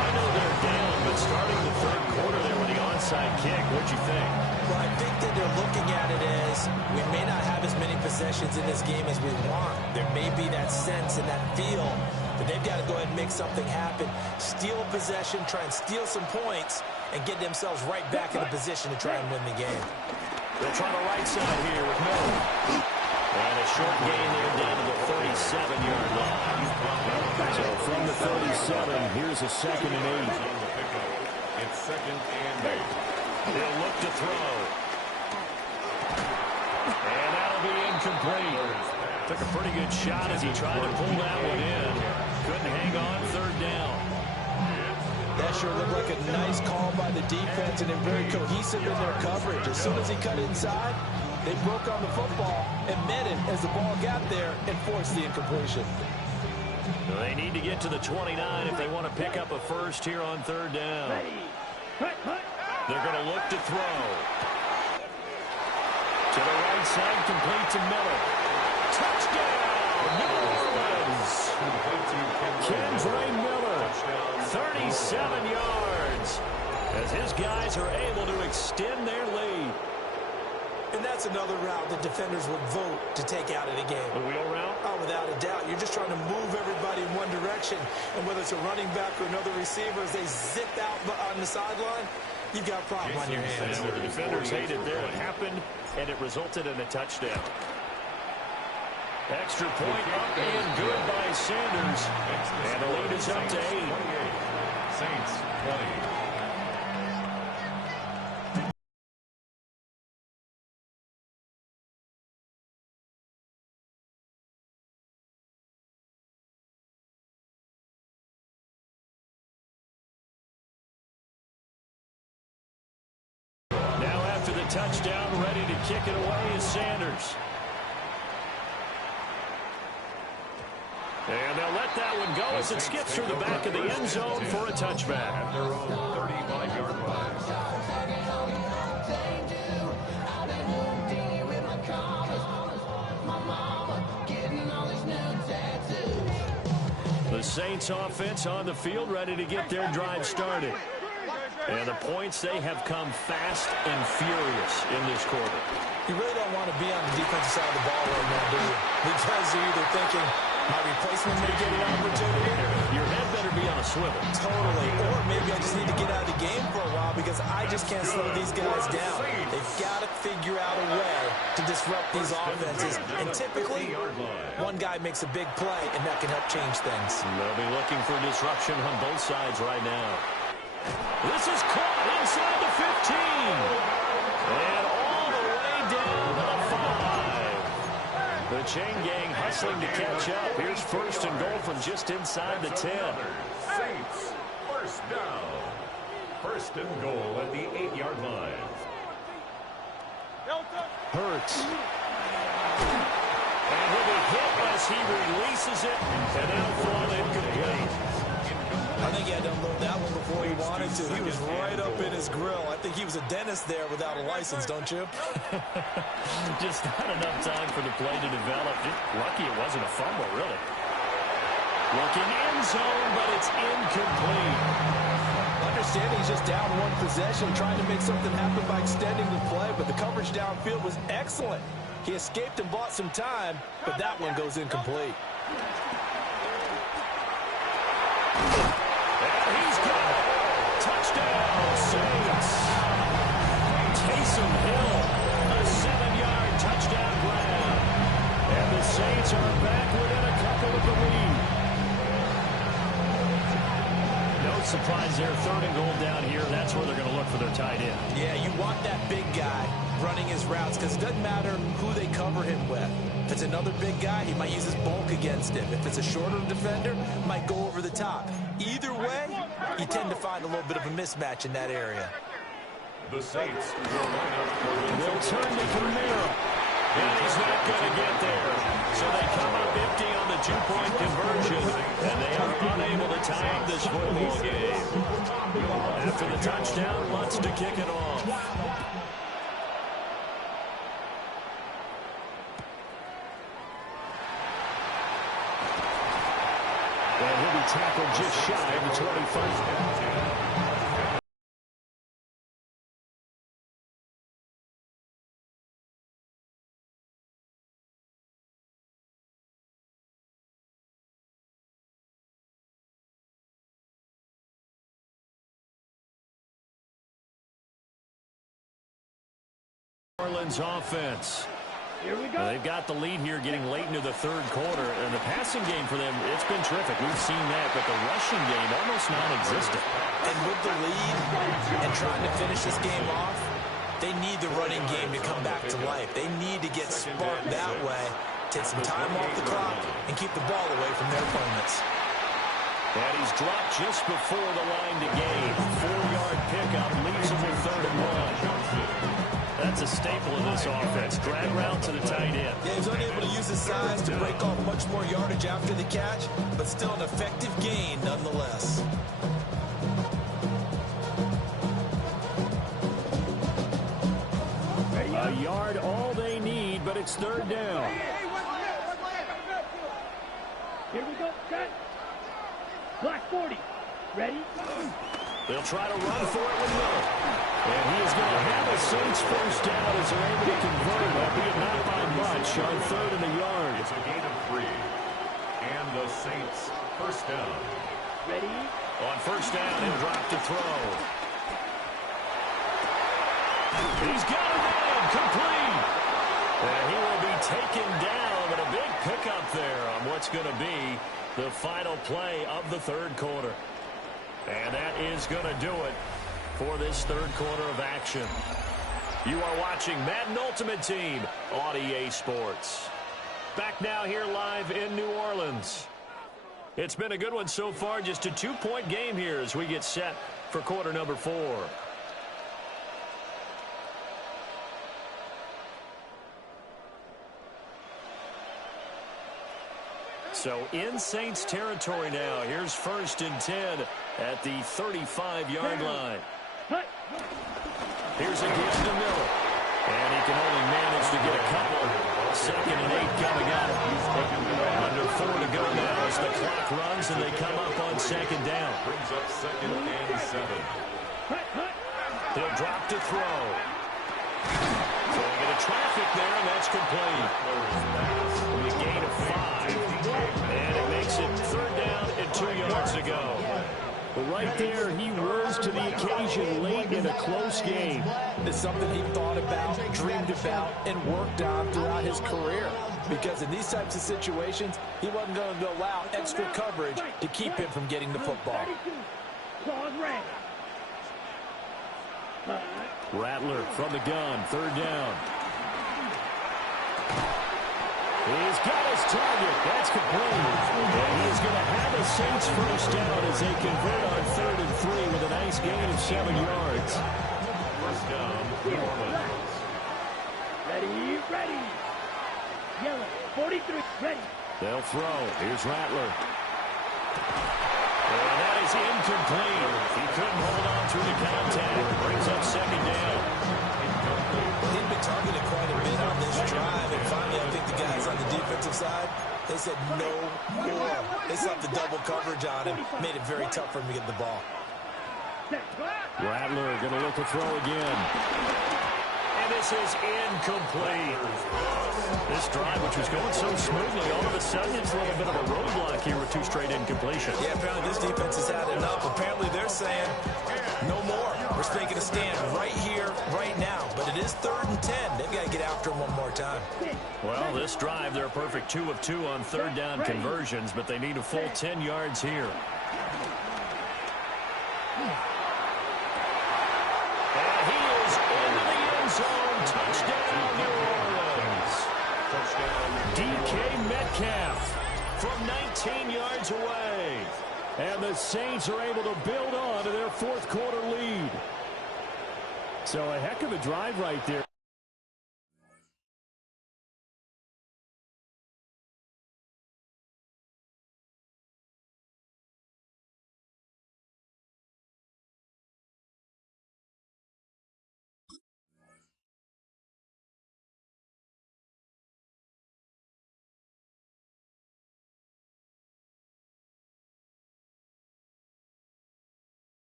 I know they're down, but starting the third quarter there with the onside kick, what'd you think? Well, I think that they're looking at it as we may not have as many possessions in this game as we want. There may be that sense and that feel that they've got to go ahead and make something happen. Steal a possession, try and steal some points, and get themselves right back in a position to try and win the game. They'll try the right side here with Miller. And a short gain there down to the 37-yard line. So from the 37, here's a 2nd and 8. It's 2nd and 8. He'll look to throw. And that'll be incomplete. Took a pretty good shot as he tried to pull that one in. Couldn't hang on, 3rd down. That sure looked like a nice call by the defense, and they're very cohesive in their coverage. As soon as he cut inside, they broke on the football and met it as the ball got there and forced the incompletion. They need to get to the 29 if they want to pick up a first here on 3rd down. They're going to look to throw. To the right side, complete to Miller. Touchdown, New Orleans. Kendre Miller, 37 yards, as his guys are able to extend their lead. And that's another route that defenders would vote to take out of the game. The wheel route? Oh, without a doubt. You're just trying to move everybody in one direction. And whether it's a running back or another receiver, as they zip out on the sideline, you've got a problem on your hands. The defenders hated there. It happened, and it resulted in a touchdown. Extra point up and good by Sanders. And the lead is up to 8. Saints 20. Now after the touchdown, ready to kick it away is Sanders. And they'll let that one go as it skips through the back of the end zone for a touchback. At their own 35-yard line. The Saints offense on the field ready to get their drive started. And the points, they have come fast and furious in this quarter. You really don't want to be on the defensive side of the ball right now, do you? Because you're either thinking, my replacement may get an opportunity. Your head better be on a swivel. Totally. Or maybe I just need to get out of the game for a while because I just can't slow these guys down. They've got to figure out a way to disrupt these offenses. And typically, one guy makes a big play, and that can help change things. They'll be looking for disruption on both sides right now. This is caught inside the 15. And all the way down to the 5. The chain gang hustling to catch up. Here's 1st and goal from just inside the 10. Saints, 1st down. 1st and goal at the 8-yard line. Hurts. And he'll be hit as he releases it. And that'll fall incomplete. I think he had to unload that one before he wanted to. He was right up in his grill. I think he was a dentist there without a license, don't you? Just not enough time for the play to develop. Just lucky it wasn't a fumble, really. Looking end zone, but it's incomplete. Understanding he's just down one possession, trying to make something happen by extending the play, but the coverage downfield was excellent. He escaped and bought some time, but that one goes incomplete. And he's got it. Touchdown, Saints. Taysom Hill, a 7-yard touchdown grab. And the Saints are back within a couple of the lead. No surprise there, 3rd and goal down here. That's where they're going to look for their tight end. Yeah, you want that big guy running his routes because it doesn't matter who they cover him with. If it's another big guy, he might use his bulk against him. If it's a shorter defender, he might go over the top. Either way, you tend to find a little bit of a mismatch in that area. The Saints will line up for the They'll turn to Camaro. And he's not going to get there. So they come up empty on the 2-point conversion. And they are unable to tie up this football game. After the touchdown, wants to kick it off. And he'll be tackled just shy of the 25. Orleans offense. Here we go. They've got the lead here getting late into the 3rd quarter. And the passing game for them, it's been terrific. We've seen that, but the rushing game almost non-existent. And with the lead and trying to finish this game off, they need the running game to come back to life. They need to get sparked that way, take some time off the clock, and keep the ball away from their opponents. And he's dropped just before the line to gain. 4-yard pickup leaves him with 3rd and 1. That's a staple of this offense. Drag route to the tight end. Yeah, he's only able to use his size to break off much more yardage after the catch, but still an effective gain nonetheless. A yard, all they need, but it's 3rd down. Here we go. Set. Black 40. Ready? They'll try to run for it with Miller. And he is going to have a Saints first down as they're able to convert, albeit not by much, on 3rd and a yard. It's a gain of 3. And the Saints first down. Ready? On 1st down, he'll drop to throw. He's got it in, complete. And he will be taken down, but a big pickup there on what's going to be the final play of the 3rd quarter. And that is going to do it for this 3rd quarter of action. You are watching Madden Ultimate Team on EA Sports. Back now here live in New Orleans. It's been a good one so far, just a 2-point game here as we get set for quarter number 4. So in Saints territory now. Here's 1st and 10 at the 35-yard line. Here's a give to Miller. And he can only manage to get a couple. 2nd and 8 coming up. Under 4 to go now as the clock runs and they come up on 2nd down. Brings up 2nd and 7. He'll drop to throw. Throwing into traffic there, and that's complete. A gain of 5. And it makes it 3rd down and 2 yards to go. But right there, he rose to the occasion late in a close game. It's something he thought about, dreamed about, and worked on throughout his career. Because in these types of situations, he wasn't going to allow extra coverage to keep him from getting the football. Rattler from the gun, 3rd down. He's got his target. That's complete. And he's going to have a Saints first down as they convert on 3rd and 3 with a nice gain of 7 yards. First down, New Orleans. Ready. Yellow, 43, ready. They'll throw. Here's Rattler. And that is incomplete. He couldn't hold on through the contact. Brings up 2nd down. He'd been targeted quite a bit on this drive, and finally I think the guys on the defensive side They said no more. They slapped the double coverage on him, made it very tough for him to get the ball. Rattler going to look to throw again. And this is incomplete. This drive, which was going so smoothly, all of a sudden it's a little bit of a roadblock here with 2 straight incompletions. Yeah, apparently this defense has had enough. Apparently they're saying no more. We're making a stand right here, right now. But it is 3rd and 10. They've got to get after him one more time. Well, this drive, they're a perfect 2 of 2 on 3rd down conversions, but they need a full 10 yards here. And he is into the end zone. Touchdown, New Orleans. DK Metcalf from 19 yards away. And the Saints are able to build on to their 4th quarter lead. So a heck of a drive right there.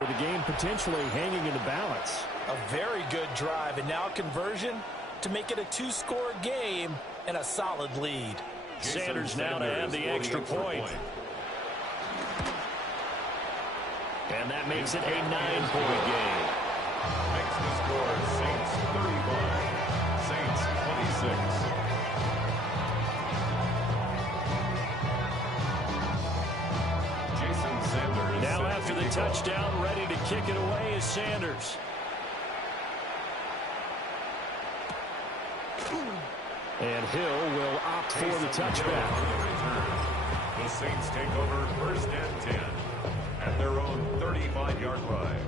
The game potentially hanging in the balance. A very good drive, and now conversion to make it a 2-score game and a solid lead. Sanders now to add the extra point. And that makes it a 9-point game. Makes the score Saints 31, Saints 26. Now after the touchdown, ready to kick it away is Sanders. And Hill will opt for the touchback. The Saints take over 1st and 10 at their own 35-yard line.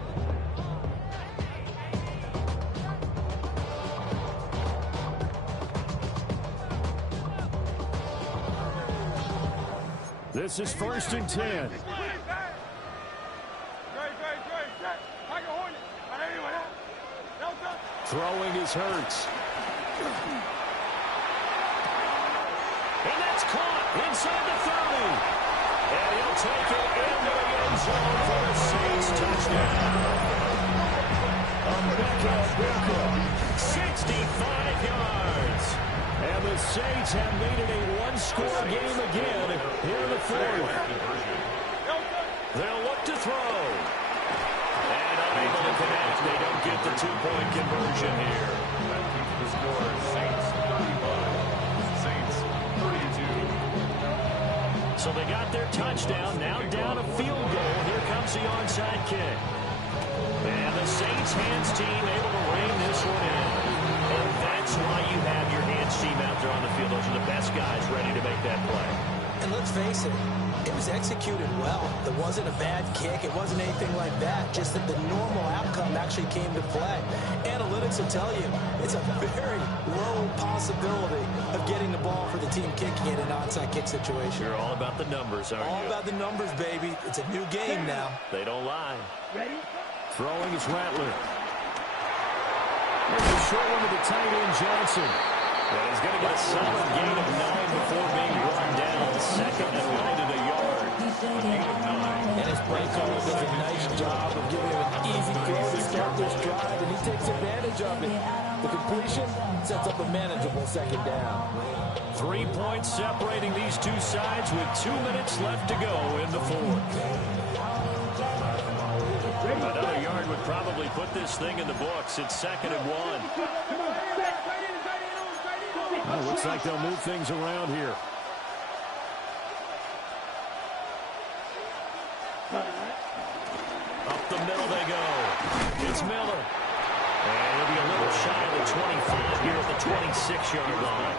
This is 1st and 10. Throwing is Hurts. And that's caught inside the 30. And he'll take it into the end zone for the Saints touchdown. Emeka, 65 yards. And the Saints have made it a 1-score game again here in the 4th. They'll look to throw. And unable to connect. They don't get the 2-point conversion here. That keeps the score Saints 35, Saints 32. So they got their touchdown. Now down a field goal. Here comes the onside kick. And the Saints hands team able to rein this one in. And that's why you have your hands team out there on the field. Those are the best guys ready to make that play. And let's face it, it was executed well. It wasn't a bad kick. It wasn't anything like that. Just that the normal outcome actually came to play. Analytics will tell you it's a very low possibility of getting the ball for the team kicking it in an onside kick situation. You're all about the numbers, aren't you? All about the numbers, baby. It's a new game now. They don't lie. Ready? Throwing is Rattler. There's a short one to the tight end, Johnson. And he's going to get a solid gain of 9 before being run down. 2nd and 9 to the yard. And his play caller does a nice job of giving him an easy throw to start this drive, and he takes advantage of it. The completion sets up a manageable 2nd down. 3 points separating these two sides with 2 minutes left to go in the 4th. Another yard would probably put this thing in the books. It's 2nd and 1. Well, looks like they'll move things around here. Up the middle they go. It's Miller. And he'll be a little shy of the 25 here at the 26-yard line.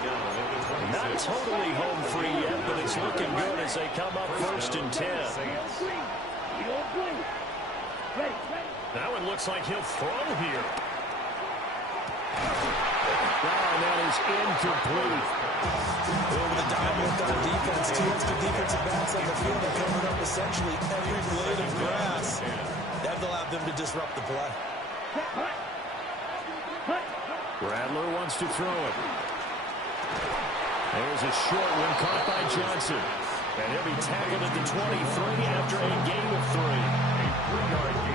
Not totally home free yet, but it's looking good as they come up 1st and 10. Now it looks like he'll throw here. And that is incomplete. Over the diamond on defense. Two extra defensive backs on the field and covered up essentially every blade of grass. That allowed them to disrupt the play. Rattler wants to throw it. There's a short one caught by Johnson. And he'll be tackled at the 23 after a gain of 3.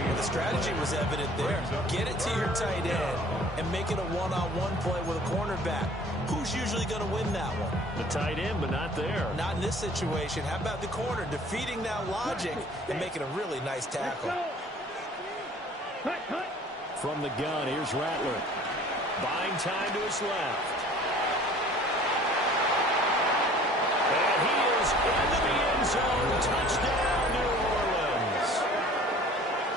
Well, the strategy was evident there. Get it to your tight end and make it a one-on-one play with a cornerback. Who's usually going to win that one? The tight end, but not there. Not in this situation. How about the corner defeating that logic and making a really nice tackle? From the gun, here's Rattler. Buying time to his left. And he is into the end zone. Touchdown, New Orleans.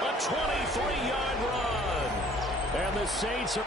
A 23-yard run. And the Saints are...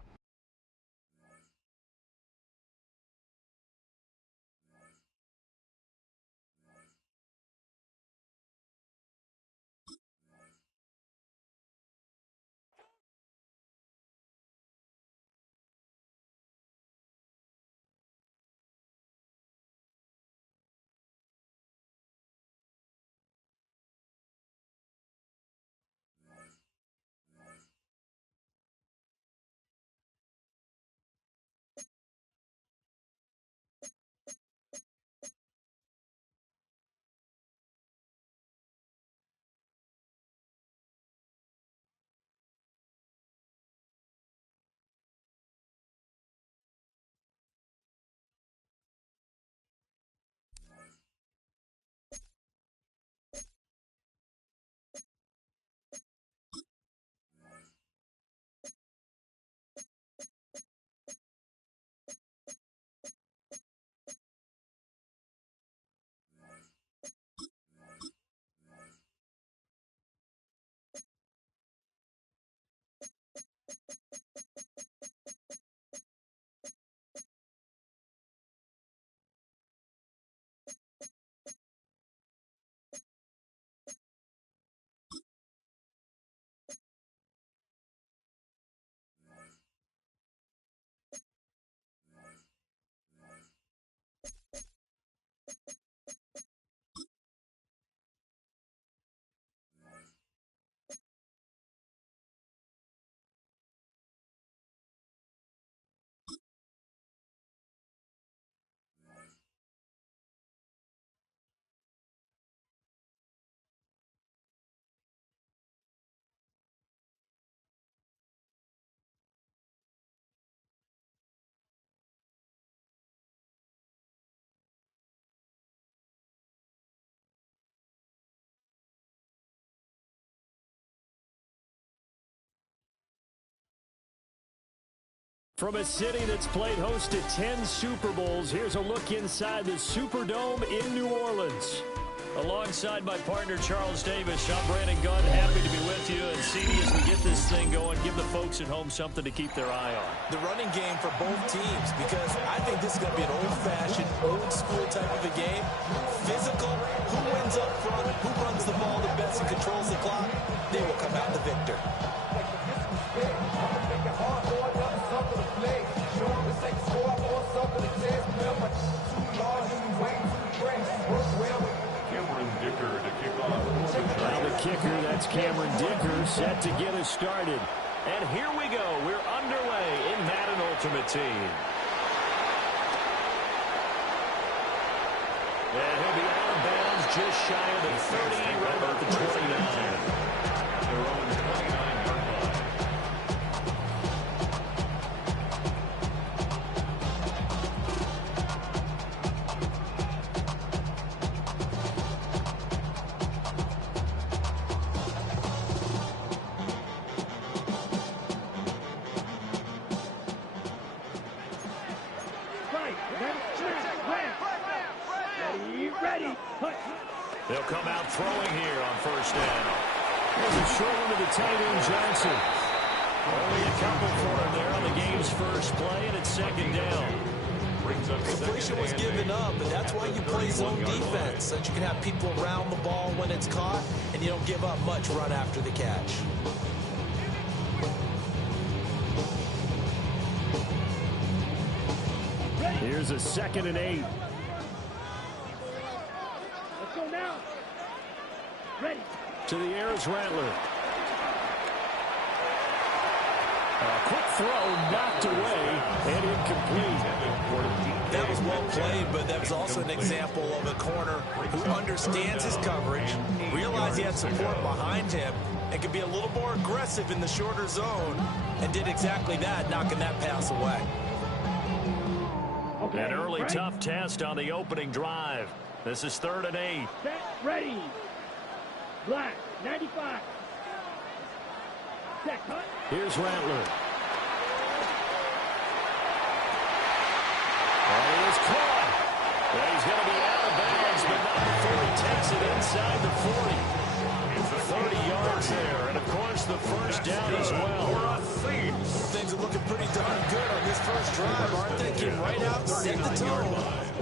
From a city that's played host to 10 Super Bowls, here's a look inside the Superdome in New Orleans. Alongside my partner, Charles Davis, I'm Brandon Gunn, happy to be with you. And CD, as we get this thing going, give the folks at home something to keep their eye on. The running game for both teams, because I think this is going to be an old-fashioned, old-school type of a game. Physical, who wins up front, who runs the ball the best and controls the clock, they will come out the victor. Now the kicker, that's Cameron Dicker, set to get us started. And here we go. We're underway in Madden Ultimate Team. And he'll be out of bounds just shy of the 30, right about the 29. Their own 29-yard line. They'll come out throwing here on first down. There's a short one to the tight end, Johnson. Only a couple for him there on the game's first play, and it's second down. Completion was given up, but that's why you play zone defense, so that you can have people around the ball when it's caught, and you don't give up much run after the catch. Here's a 2nd and 8. Let's go now. Ready. To the air is Rattler. A quick throw knocked away and incomplete. That was well played, but that was also an example of a corner who understands his coverage, realized he had support behind him, and could be a little more aggressive in the shorter zone, and did exactly that, knocking that pass away. Okay. An early ready. tough test on the opening drive. This is 3rd and 8. Set. Ready. Black. 95. Set. Cut. Here's Rattler. And he is caught. Well, he's going to be out of bounds, but not before he takes it inside the 40. 30 yards there, and of course the first down as well. Things are looking pretty darn good on this first drive, aren't they? Came right out and set the tone.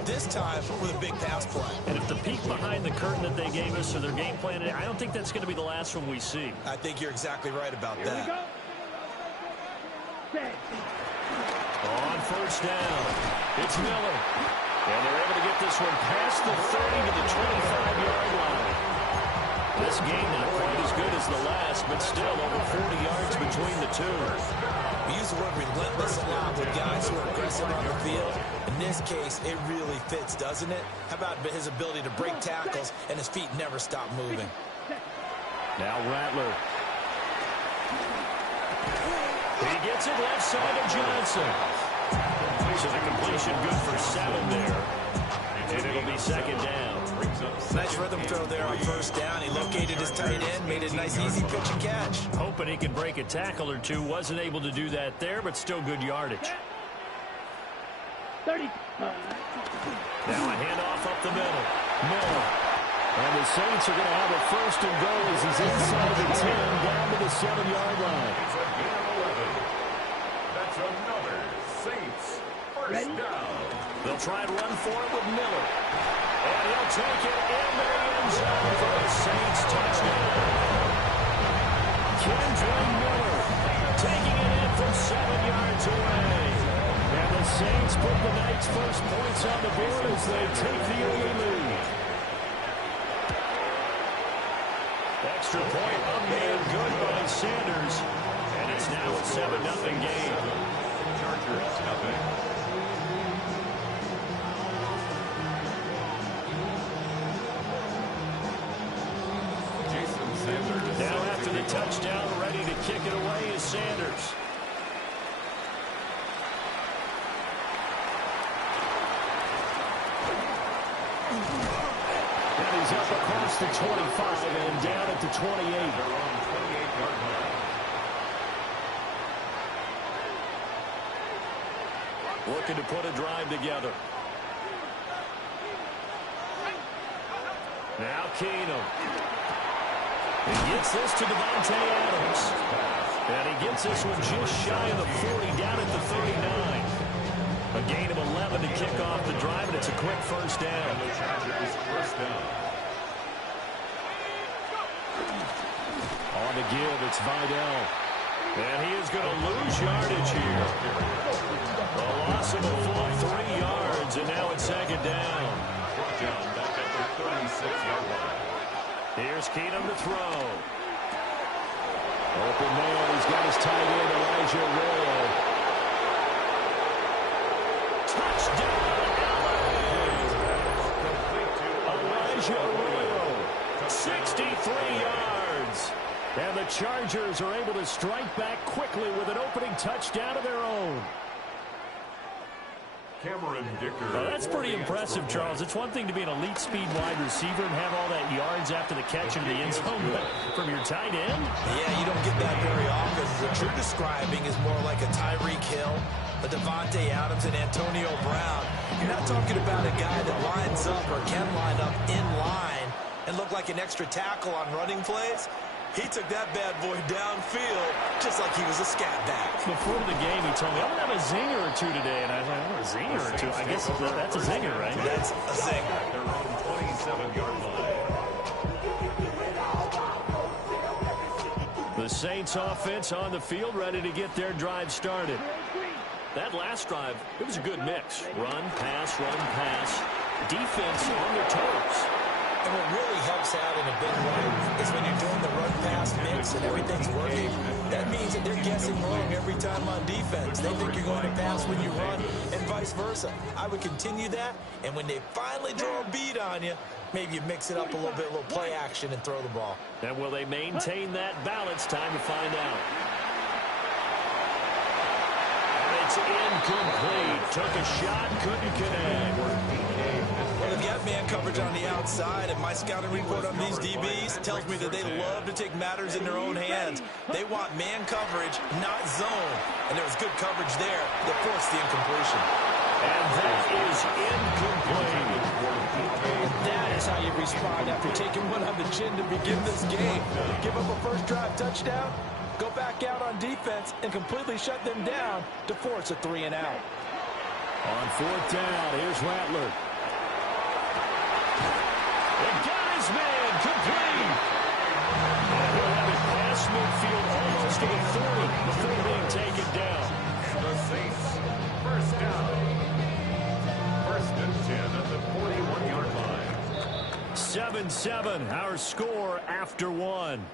This time with a big pass play. And if the peek behind the curtain that they gave us or their game plan, I don't think that's going to be the last one we see. I think you're exactly right about Here we go. that. Set. On first down, it's Miller. And they're able to get this one past the 30 to the 25-yard line. This game not quite as good as the last, but still over 40 yards between the two. We use the word relentless a lot with guys who are aggressive on the field. In this case, it really fits, doesn't it? How about his ability to break tackles and his feet never stop moving? Now Rattler. He gets it left side of Johnson. So the completion good for 7 there. And it'll be 2nd down. Nice rhythm throw there on first down. He located his tight end, made a nice easy pitch and catch. Hoping he could break a tackle or two. Wasn't able to do that there, but still good yardage. 30. Now a handoff up the middle. Miller. And the Saints are going to have a 1st and goal as he's inside the 10 down to the 7-yard line. It's a gain of 11. That's another Saints first down. They'll try and run for it with Miller. And he'll take it into the end zone for the Saints touchdown. Kendrick Miller taking it in from 7 yards away. And the Saints put the night's first points on the board as they take the early lead. Extra point up and good by Sanders. And it's now a 7-0 game. Chargers nothing. Now after the touchdown, ready to kick it away is Sanders. And he's up across the 25 and down at the 28. They're on 28-yard line. Looking to put a drive together. Now Keenum. He gets this to Devontae Adams. And he gets this one just shy of the 40 down at the 39. A gain of 11 to kick off the drive, and it's a quick first down. The Chargers first down. On the give, it's Vidal. And he is going to lose yardage here. A loss of a full 3 yards, and now it's 2nd down. Brought down back at the 36-yard line. Here's Keenum to throw. Open man, he's got his tight end, Elijah Arroyo. Touchdown, LA! Elijah Arroyo, 63 yards. And the Chargers are able to strike back quickly with an opening touchdown of their own. Cameron Dicker. Well, that's pretty impressive, Charles. It's one thing to be an elite speed wide receiver and have all that yards after the catch into the end zone, but from your tight end? Yeah, you don't get that very often. What you're describing is more like a Tyreek Hill, a Devontae Adams, and Antonio Brown. You're not talking about a guy that lines up or can line up in line and look like an extra tackle on running plays. He took that bad boy downfield just like he was a scat back. Before the game, he told me, I'm going to have a zinger or two today. And I was like, oh, a zinger or two? I guess that's a zinger, right? That's a zinger. Their own 27-yard line. The Saints offense on the field, ready to get their drive started. That last drive, it was a good mix. Run, pass, defense on their toes. And what really helps out in a big way is when you're doing the run-pass mix and everything's working, that means that they're guessing wrong every time on defense. They think you're going to pass when you run and vice versa. I would continue that, and when they finally draw a beat on you, maybe you mix it up a little bit, a little play action, and throw the ball. And will they maintain that balance? Time to find out. And it's incomplete. Took a shot, couldn't connect. Well, if you have man coverage on the outside, and my scouting report on these DBs tells me that they love to take matters in their own hands. They want man coverage, not zone. And there was good coverage there that forced the incompletion. And that is incomplete. And that is how you respond after taking one on the chin to begin this game. Give up a first drive touchdown, go back out on defense, and completely shut them down to force a 3-and-out. On fourth down, here's Rattler. It got his man complete. And he'll have it past midfield almost to the 40 before being taken down. The Saints, first down. First and 10 at the 41-yard line. 7-7, our score after one.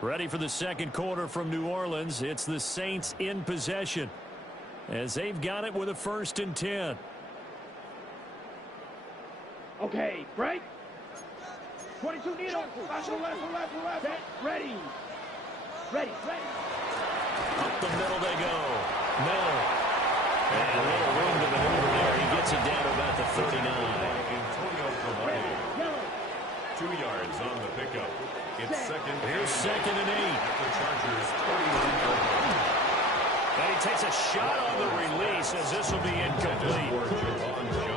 Ready for the second quarter from New Orleans. It's the Saints in possession as they've got it with a 1st and 10. Okay, break. 22 needle. Left. Set, ready. Ready. Up the middle they go. Miller. And a little room to maneuver there. He gets it down to about the 39. Yellow. 2 yards on the pickup. It's second. Here's 2nd and 8. At the Chargers' 41-yard line. And he takes a shot on the release as this will be incomplete.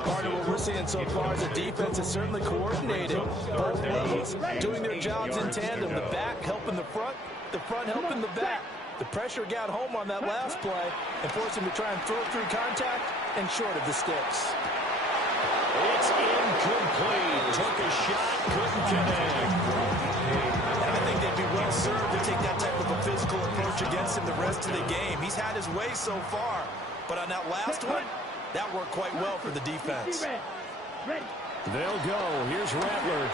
Part of what we're seeing so far is the defense is certainly coordinated. Both ways, doing their jobs in tandem. The back helping the front helping the back. The pressure got home on that last play and forced him to try and throw through contact and short of the sticks. It's incomplete. Took a shot, couldn't connect. And I think they'd be well served to take that type of a physical approach against him the rest of the game. He's had his way so far, but on that last one, that worked quite well for the defense. Ready. They'll go. Here's Rattler.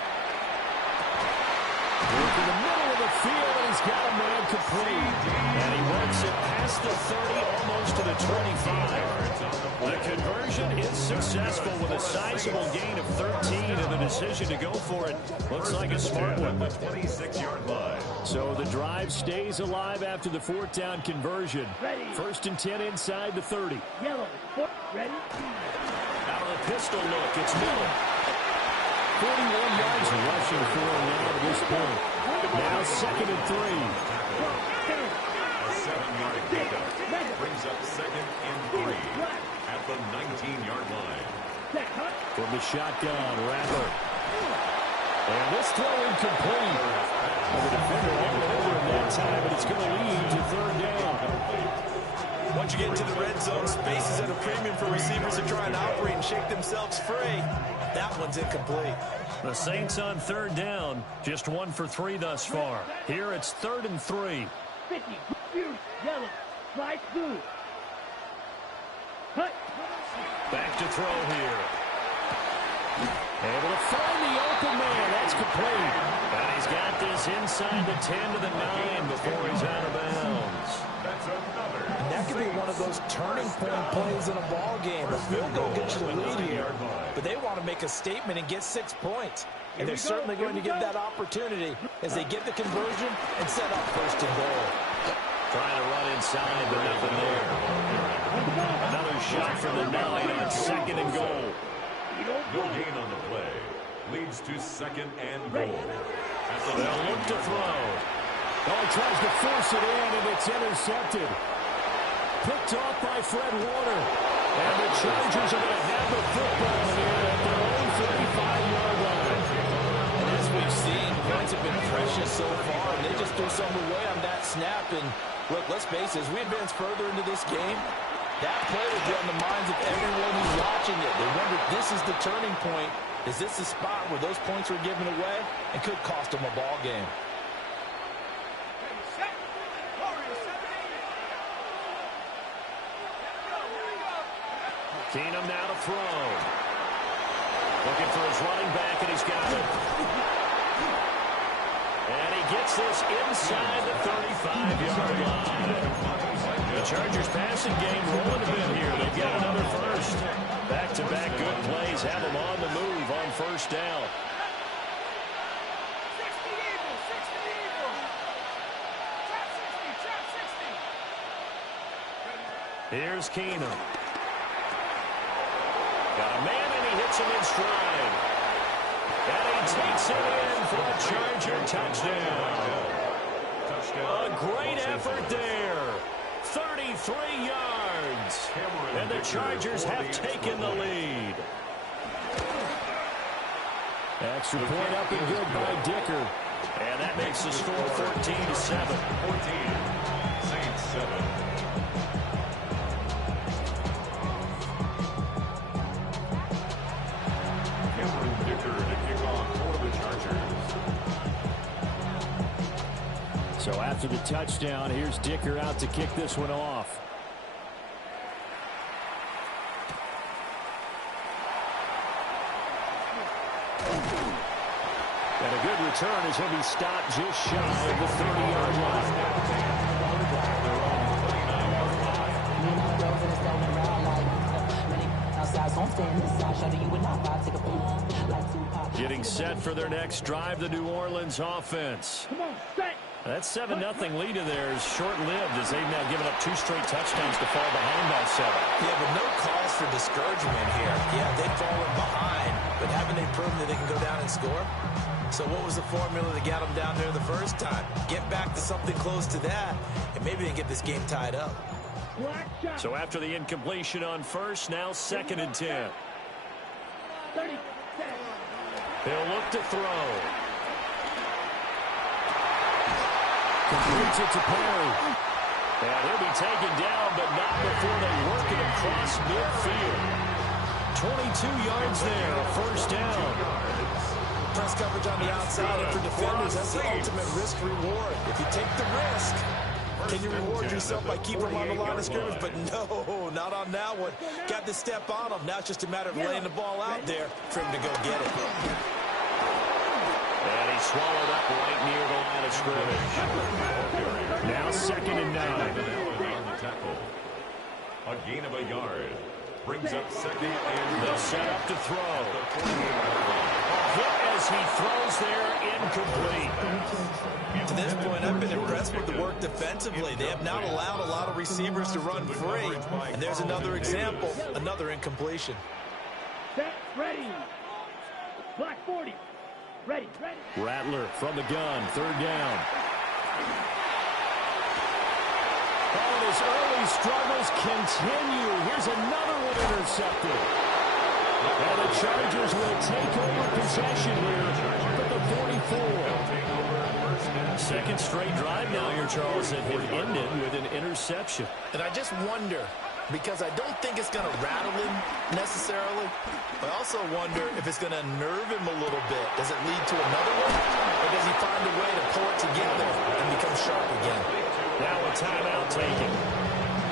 Working the middle of the field, and he's got a man complete. And he works it past the 30, almost to the 25. The conversion is successful with a sizable gain of 13, and the decision to go for it looks like a smart one. The 26-yard line. So the drive stays alive after the 4th down conversion. Ready. 1st and 10 inside the 30. Yellow. Ready. Out of the pistol look, it's Miller. 41 yards rushing for him now to this point. Now 2nd and 3. A 7-yard pickup brings up 2nd and 3 at the 19-yard line. From the shotgun, Rattler. And this throw incomplete. And the defender all over him that time, but it's going to lead to 3rd down. Once you get into the red zone, space is at a premium for receivers to try and operate and shake themselves free. That one's incomplete. The Saints on 3rd down, just 1 for 3 thus far. Here it's 3rd and 3. 50. Yellow. Slide through. Cut. Back to throw here. Able to find the open man. That's complete. And he's got this inside the 10 to the 9 before he's out of bounds. That's another. And that could be one of those turning point plays in a ball game. A field goal gets you the lead here, but they want to make a statement and get 6 points. And they're certainly going to get that opportunity as they get the conversion and set up 1st and goal. Trying to run inside, but nothing there. Another shot from the 9 on 2nd and goal. No gain on the play. Leads to 2nd and goal. They'll look to throw. Oh, he tries to force it in, and it's intercepted. Picked off by Fred Warner. And the Chargers are going to have the football here at their own 35-yard line. And as we've seen, points have been precious so far, and they just threw some away on that snap. And look, let's face it, as we advance further into this game, that play will be on the minds of everyone who's watching it. They wonder if this is the turning point. Is this the spot where those points were given away and could cost them a ball game? Keenum now to throw. Looking for his running back, and he's got it. And he gets this inside the 35-yard line. The Chargers passing game rolling a bit here. They've got another first. Back-to-back good plays have them on the move on first down. Here's Keenum. Got a man, and he hits him in stride. And he takes it in for a Charger touchdown. A great effort there. 33 yards. And the Chargers have taken the lead. Extra point up and good by Dicker. And that makes the score 14-7. 14. Saints 7. So after the touchdown, here's Dicker out to kick this one off. And a good return as he'll be stopped just shy of the 30-yard line. Getting set for their next drive, the New Orleans offense. That 7-0 lead of theirs short-lived as they've now given up 2 straight touchdowns to fall behind by 7. Yeah, but no cause for discouragement here. Yeah, they've fallen behind, but haven't they proven that they can go down and score? So what was the formula that got them down there the first time? Get back to something close to that, and maybe they can get this game tied up. So after the incompletion on first, now 2nd and 10. He'll look to throw. Completes it to Perry. And he'll be taken down, but not before they work it across midfield. 22 yards there, a first down. Press coverage on the outside, and for defenders, that's the ultimate risk-reward. If you take the risk, can you reward yourself by keeping them on the line of scrimmage? But no, not on that one. Got to step on them. Now it's just a matter of laying the ball out there for him to go get it. And he swallowed up right near the line of scrimmage. Now 2nd and 9. A gain of a yard. Brings up 2nd and They'll set up to throw. Hit as he throws there, incomplete. To this point, I've been impressed with the work defensively. They have not allowed a lot of receivers to run free. And there's another example, another incompletion. Set, ready. Black 40. Ready. Rattler from the gun, 3rd down. And his early struggles continue. Here's another one intercepted. And the Chargers will take over possession here at the 44. Second straight drive now here, Charles, that had ended with an interception. And I just wonder, because I don't think it's going to rattle him necessarily, but I also wonder if it's going to nerve him a little bit. Does it lead to another one, or does he find a way to pull it together and become sharp again? Now a timeout taken.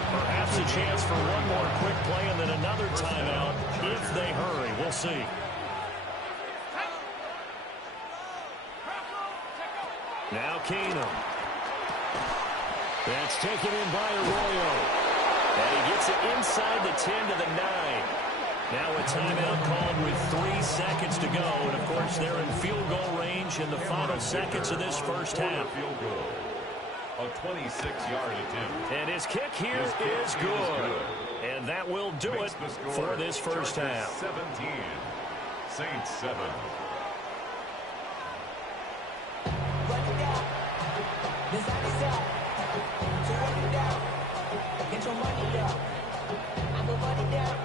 Perhaps a chance for one more quick play and then another timeout if they hurry. We'll see. Now Keenum. That's taken in by Arroyo. And he gets it inside the 10 to the 9. Now a timeout called with 3 seconds to go. And, of course, they're in field goal range in the final seconds of this first half. A 26-yard attempt. And his kick here is good. And that will do it for this first half. 17. Saints 7. Get your money up. I put money down.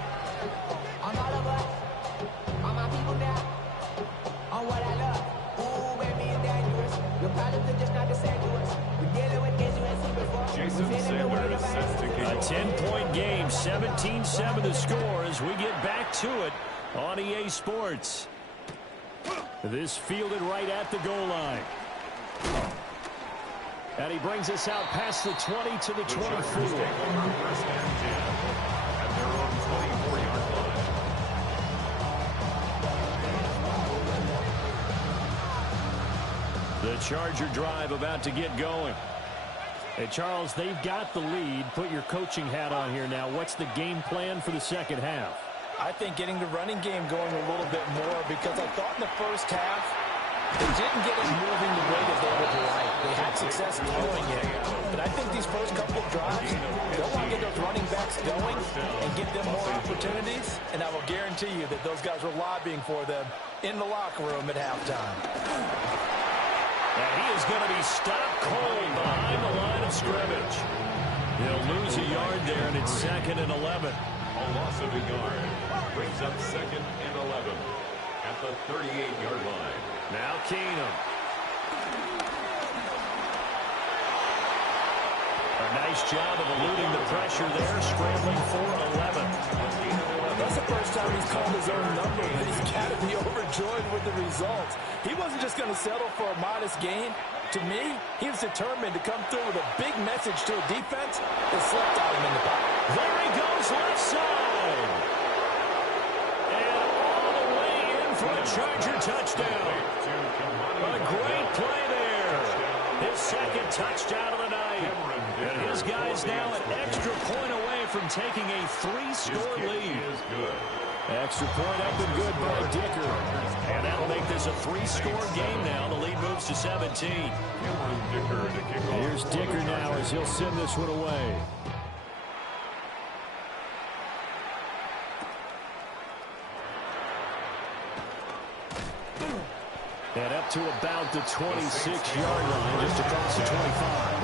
On all of us. On my people now. On what I love. Ooh, baby, it's dangerous. Your problems are just not the same to us. We're dealing with things you ain't seen before. Jason Sanders set to kick A off. 10-point game, 17-7 the score as we get back to it on EA Sports. This fielded right at the goal line. And he brings us out past the 20 to the 24. First and 10 at their own 24-yard The Charger drive about to get going. Hey, Charles, they've got the lead. Put your coaching hat on here now. What's the game plan for the second half? I think getting the running game going a little bit more, because I thought in the first half they didn't get it moving the way that they would like. They had success doing it. But I think these first couple of drives, they'll want to get those running backs going and get them more opportunities. And I will guarantee you that those guys were lobbying for them in the locker room at halftime. And he is going to be stopped cold behind the line of scrimmage. He'll lose a yard there, and it's 2nd and 11. A loss of a yard brings up 2nd and 11 at the 38-yard line. Now Keenum. A nice job of eluding the pressure there, scrambling for 11. That's the first time he's called his own number, but he's got to be overjoyed with the results. He wasn't just going to settle for a modest gain. To me, he was determined to come through with a big message to a defense that slept on him in the pocket. There he goes, left side. And all the way in for a Charger touchdown. A great play there. His 2nd touchdown of the night. And his guys now an extra point away from taking a 3-score lead. Extra point up and good by Dicker. And that'll make this a 3-score game now. The lead moves to 17. Here's Dicker now as he'll send this one away. And up to about the 26-yard line, just across the 25.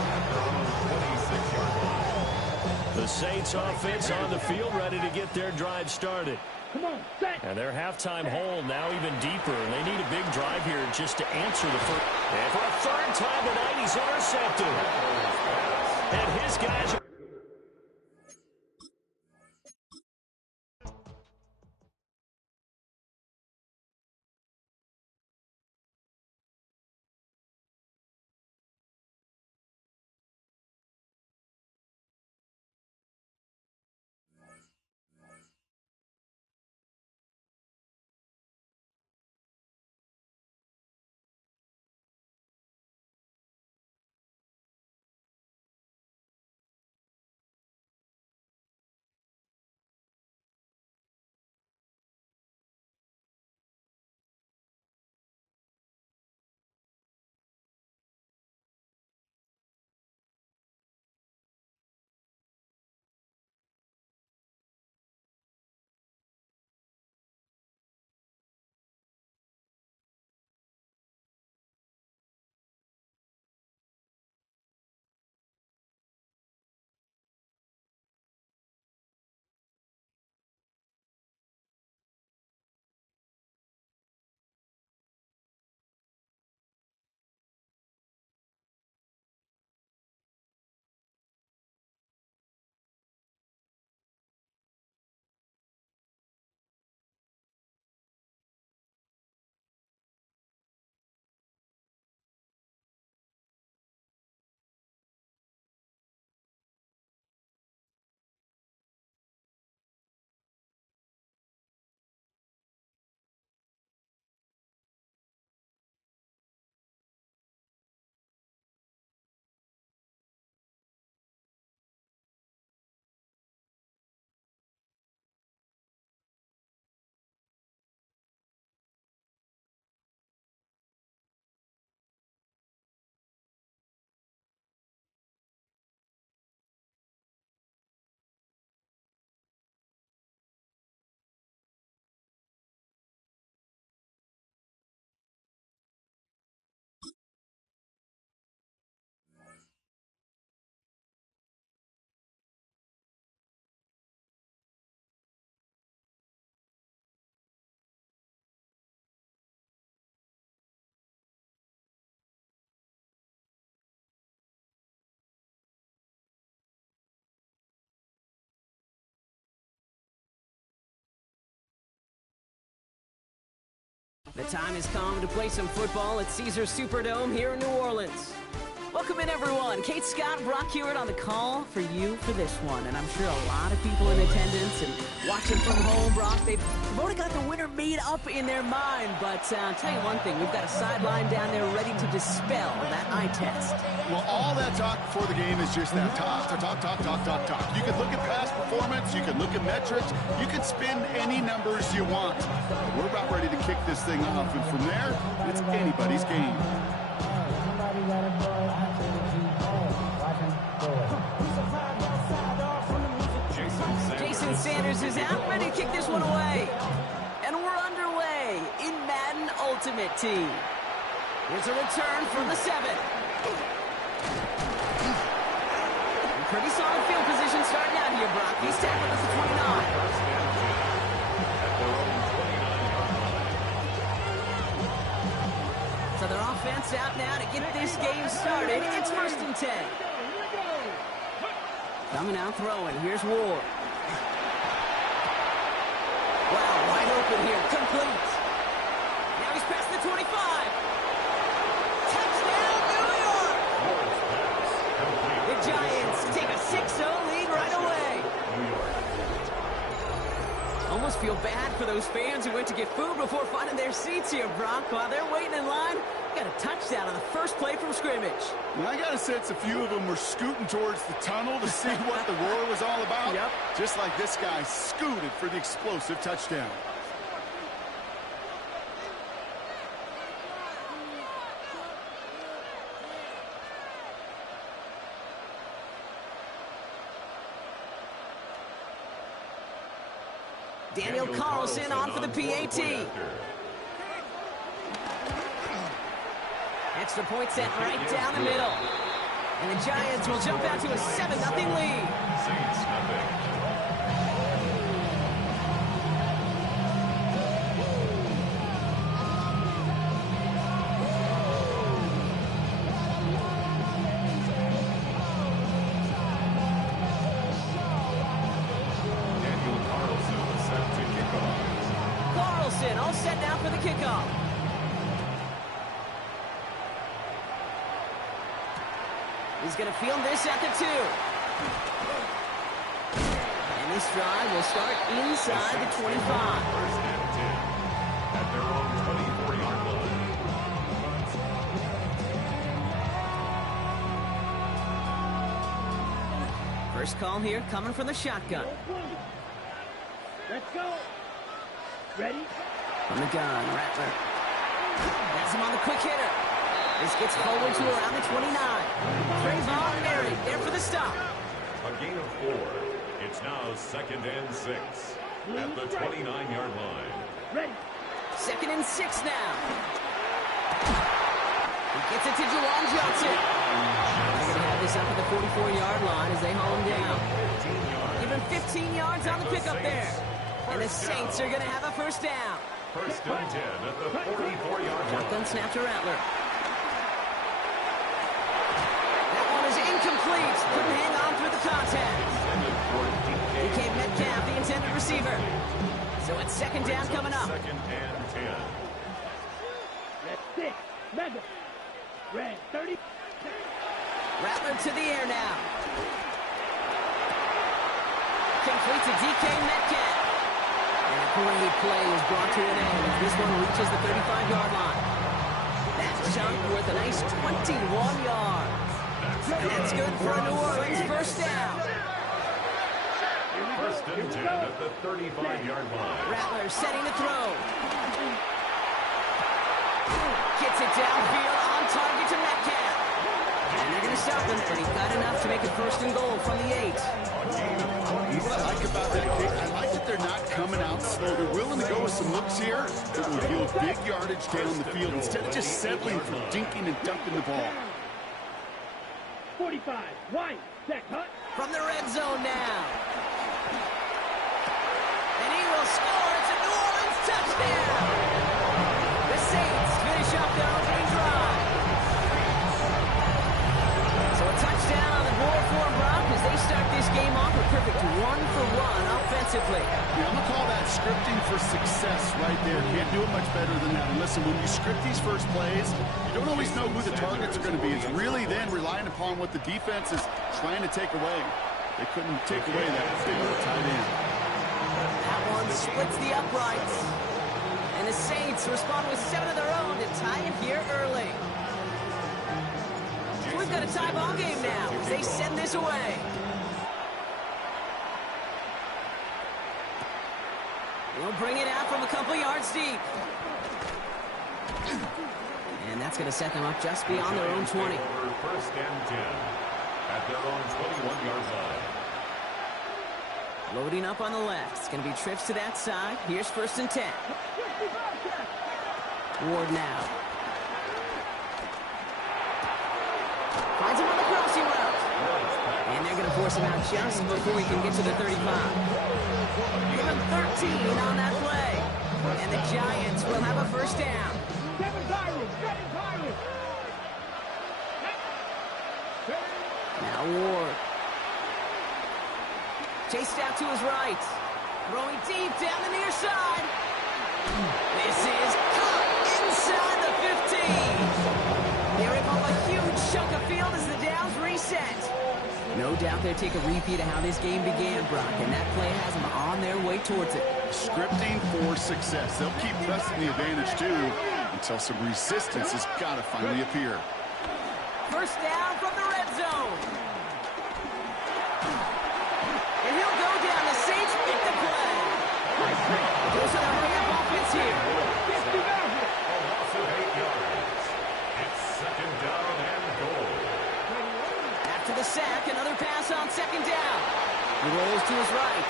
The Saints offense on the field, ready to get their drive started. Come on, set. And their halftime hole now even deeper. And they need a big drive here just to answer the first. And for a 3rd time tonight, he's intercepted. And his guys are... The time has come to play some football at Caesars Superdome here in New Orleans. Welcome in, everyone. Kate Scott, Brock Hewitt on the call for you for this one. And I'm sure a lot of people in attendance and watching from home, Brock, they've already got the winner made up in their mind. But I'll tell you one thing, we've got a sideline down there ready to dispel that eye test. Well, all that talk before the game is just that talk. You can look at past performance, you can look at metrics, you can spin any numbers you want. But we're about ready to kick this thing off, and from there, it's anybody's game. Jason Sanders is out, ready to kick this one away. And we're underway in Madden Ultimate Team. Here's a return from the 7. Pretty solid field position starting out here, Brock. He's tackled at the 29. So their offense out now to get this game started. It's 1st and 10. Coming out throwing. Here's Ward. Wow, wide open here. Complete. Now he's past the 25. Touchdown, New York! The Giants take a 6-0 lead right away. Almost feel bad for those fans who went to get food before finding their seats here, Brock. While they're waiting in line, got a touchdown on the first play from scrimmage. Well, I got a sense a few of them were scooting towards the tunnel to see what the roar was all about. Yep. Just like this guy scooted for the explosive touchdown. Daniel Carlson on for the PAT. Extra point set right down the middle. And the Giants will jump out to a 7-0 lead. Saints nothing. All set now for the kickoff. He's going to field this at the 2. And this drive will start inside the 25. 1st and 10 at their own 24-yard line. First call here coming from the shotgun. Let's go. Ready? From the gun, Rattler. Has him on the quick hitter. This gets forward to around the 29. Trayvon Merritt there for the stop. A gain of 4. It's now 2nd and 6 at the 29-yard line. Ready? 2nd and 6 now. He gets it to Juwan Johnson. They're going to have this up at the 44-yard line as they haul him down. Give him 15 yards on the pickup there. And the Saints are going to have a first down. 1st and 10 at the 44-yard line. Shotgun snap to Rattler. That one is incomplete. Couldn't hang on through the contact. Became Metcalf, the intended receiver. So it's 2nd down coming up. 2nd and 10. That's 6. Mega. Red 30. Rattler to the air now. Complete to DK Metcalf. And a great play is brought to an end as this one reaches the 35-yard line. That chunk worth a nice 21 yards. And that's good for a New Orleans first down. 1st and 10 at the 35-yard line. Rattler setting to throw. Gets it downfield on target to Metcalf. And they're going to stop him, but he got enough to make it 1st and goal from the 8. What I like about that kick, I like that they're not coming out slow. They're willing to go with some looks here that will yield big yardage down the field instead of just settling for dinking and dunking the ball. 45. White. Check. Hut. From the red zone now. And he will score. It's a New Orleans touchdown. The Saints finish up their opening drive. So a touchdown on the board for Brock as they start this game off with perfect 1-for-1 offense. defensively. Yeah, I'm going to call that scripting for success right there. Can't do it much better than that. And listen, when you script these first plays, you don't always know who the targets are going to be. It's really then relying upon what the defense is trying to take away. They couldn't take away that big tight end. That one splits the uprights. And the Saints respond with 7 of their own to tie it here early. We've got a tie ball game now as they send this away. They'll bring it out from a couple yards deep. And that's going to set them up just beyond their own 20. First and 10 at their own 21-yard line. Loading up on the left. It's going to be trips to that side. Here's first and 10. Ward now. Finds him on the crossing route. And they're going to force him out just before he can get to the 35. Give him 13 on that play. And the Giants will have a first down. Now Ward. Chased out to his right. Throwing deep down the near side. This is caught inside the 15. They rip off a huge chunk of field as the downs reset. No doubt they'll take a repeat of how this game began, Brock, and that play has them on their way towards it. Scripting for success. They'll keep pressing the advantage, too, until some resistance has got to finally appear. First down from the red zone. And he'll go down. The Saints make the play. Goes to the hurry-up offense here. It's second down and goal. After the sack, another pass on second down. He rolls to his right.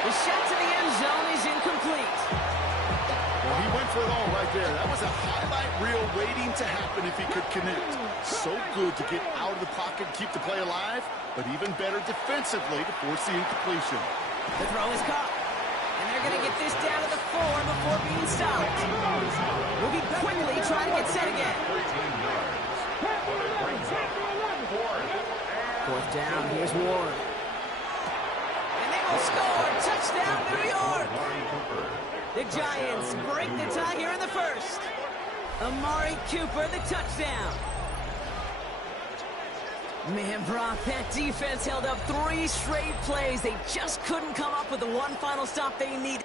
The shot to the end zone is incomplete. Well, he went for it all right there. That was a highlight reel waiting to happen if he could connect. So good to get out of the pocket and keep the play alive, but even better defensively to force the incompletion. The throw is caught. And they're going to get this down to the 4 before being stopped. We'll be quickly trying to get set again. 13 yards. But it brings up Fourth down, here's Ward. And they will score. Touchdown, New York. The Giants break the tie here in the first. Amari Cooper, the touchdown. Man, Brock, that defense held up 3 straight plays. They just couldn't come up with the one final stop they needed.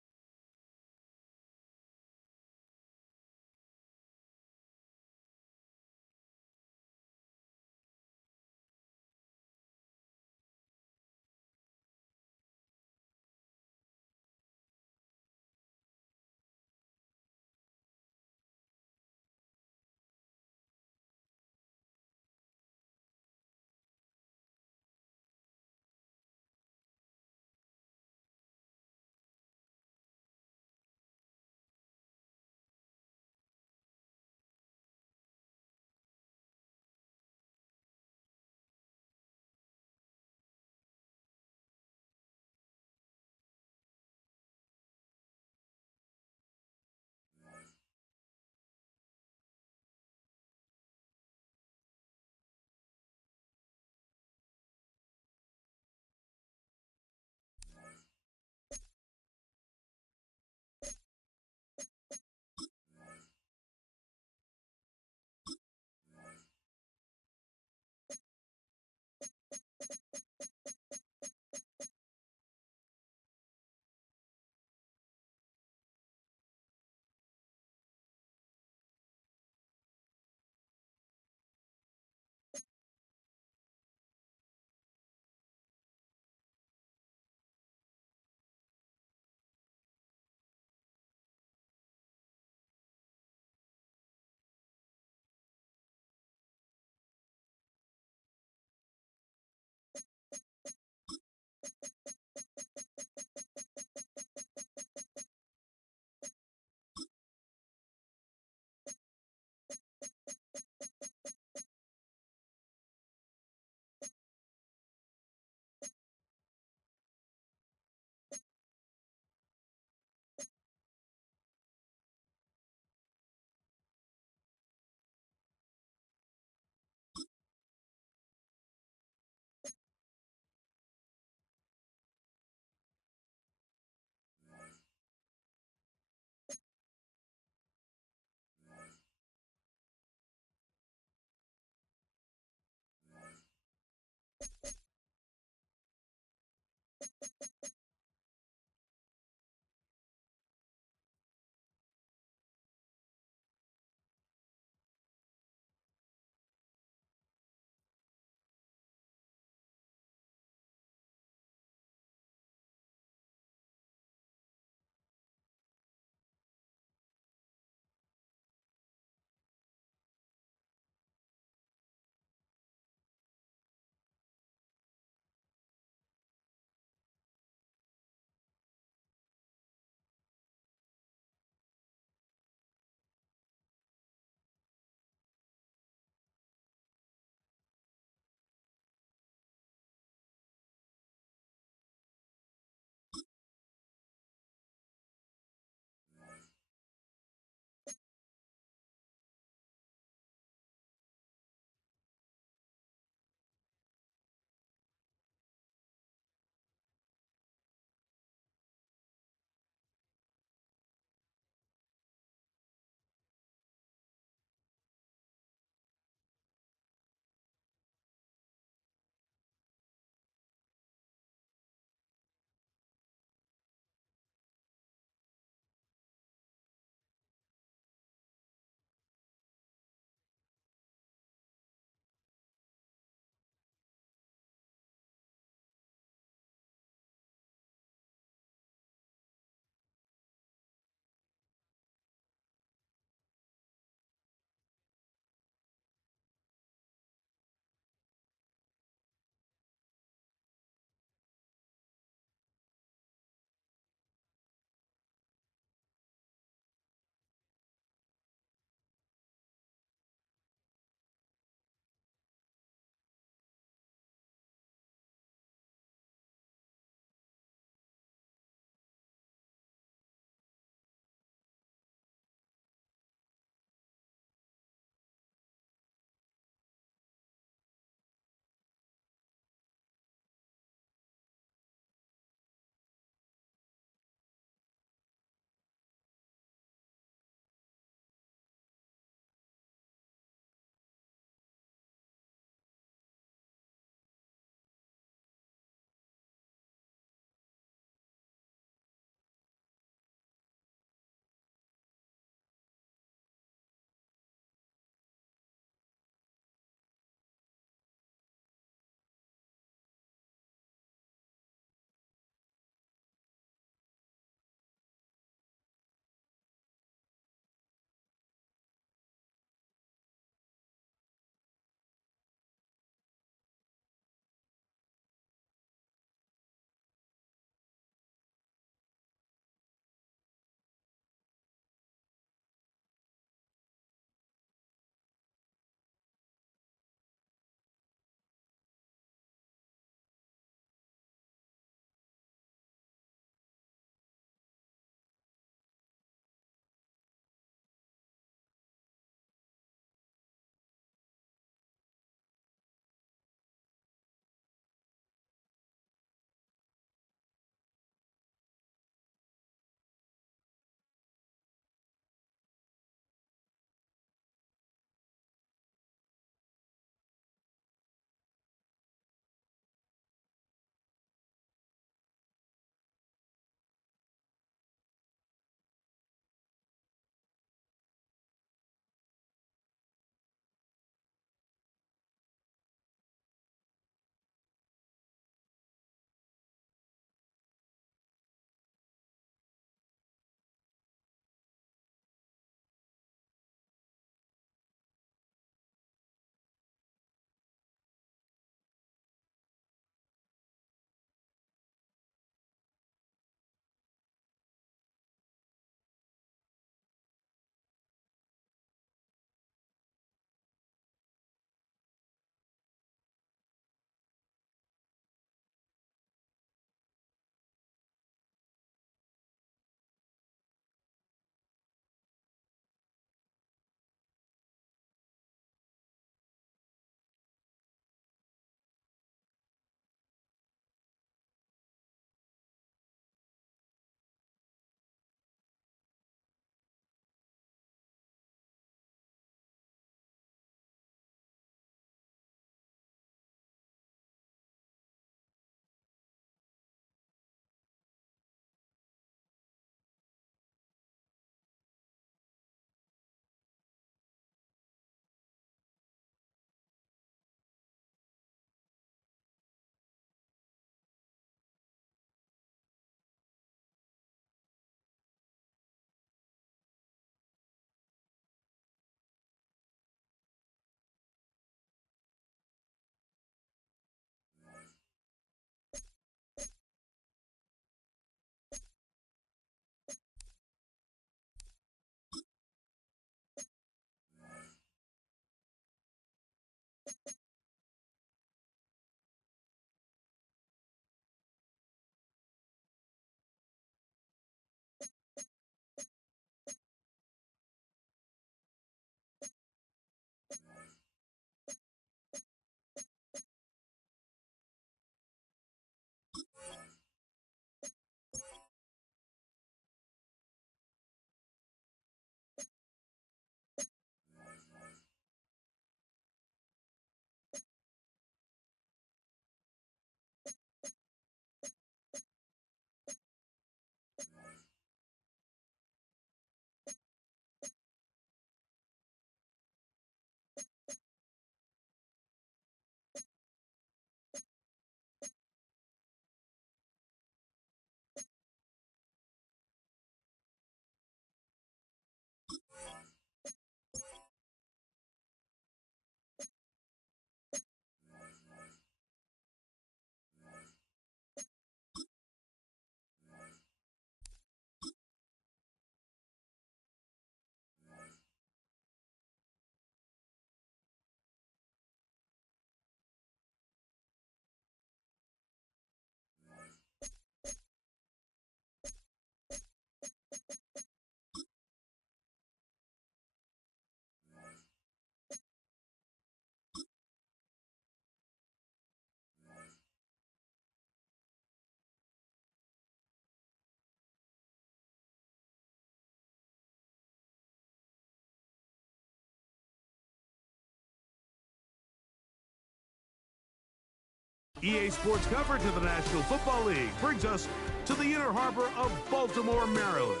EA Sports coverage of the National Football League brings us to the inner harbor of Baltimore, Maryland,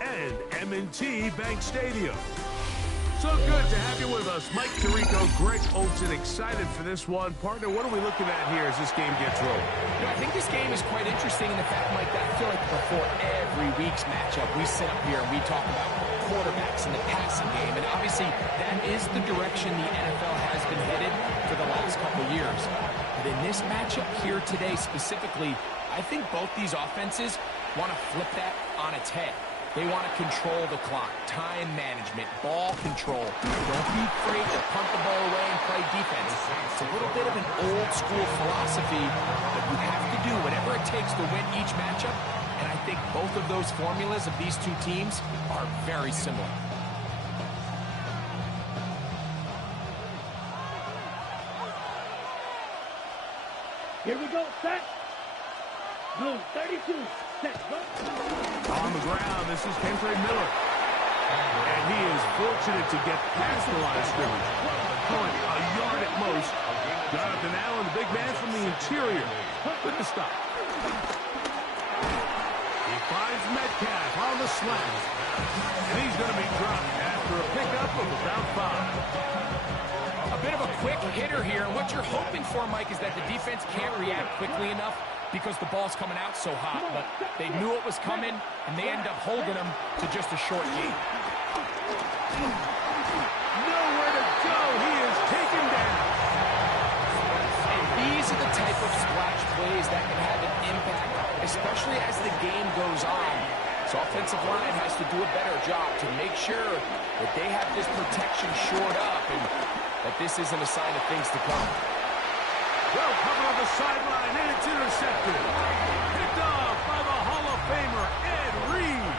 and M&T Bank Stadium. So good to have you with us. Mike Tirico, Greg Olson, excited for this one. Partner, what are we looking at here as this game gets rolling? You know, I think this game is quite interesting in the fact, Mike, that I feel like before every week's matchup, we sit up here and we talk about quarterbacks in the passing game. And obviously, that is the direction the NFL has been headed for the last couple years. But in this matchup here today specifically, I think both these offenses want to flip that on its head. They want to control the clock, time management, ball control. Don't be afraid to punt the ball away and play defense. It's a little bit of an old-school philosophy, but you have to do whatever it takes to win each matchup, and I think both of those formulas of these two teams are very similar. Here we go, set. No, 32. Set, go. On the ground, this is Kentre Miller. And he is fortunate to get past the line of scrimmage. Going a yard at most. Jonathan Allen, the big man from the interior. Good to stop. He finds Metcalf on the slant. And he's going to be dropped after a pickup of about 5. A bit of a quick hitter here. What you're hoping for, Mike, is that the defense can't react quickly enough because the ball's coming out so hot. But they knew it was coming, and they end up holding them to just a short gain. Nowhere to go. He is taken down. And these are the type of splash plays that can have an impact, especially as the game goes on. So offensive line has to do a better job to make sure that they have this protection shored up and that this isn't a sign of things to come. Well covered on the sideline, and it's intercepted. Picked off by the Hall of Famer, Ed Reed.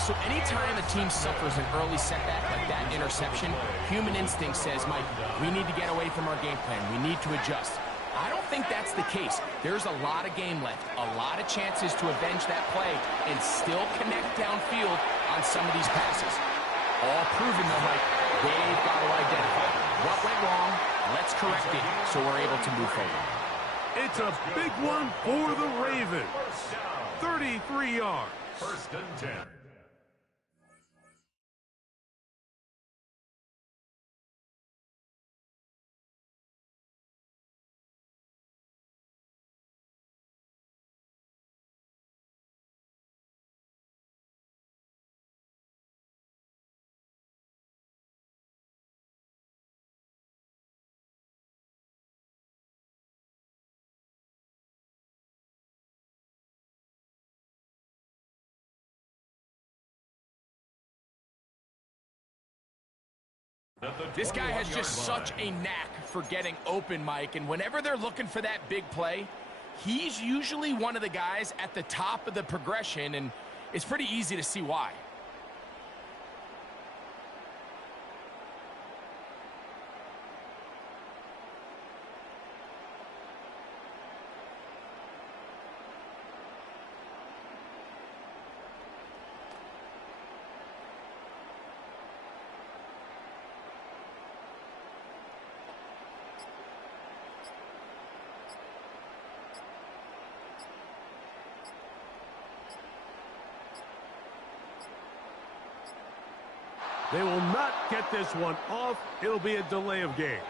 So anytime a team suffers an early setback like that interception, human instinct says, Mike, we need to get away from our game plan. We need to adjust. I don't think that's the case. There's a lot of game left, a lot of chances to avenge that play and still connect downfield on some of these passes. All proven, though, Mike, they've got to identify what went wrong. Let's correct it so we're able to move forward. It's a big one for the Ravens. 33 yards. 1st and 10. This guy has just such a knack for getting open, Mike, and whenever they're looking for that big play, he's usually one of the guys at the top of the progression, and it's pretty easy to see why. They will not get this one off. It'll be a delay of game.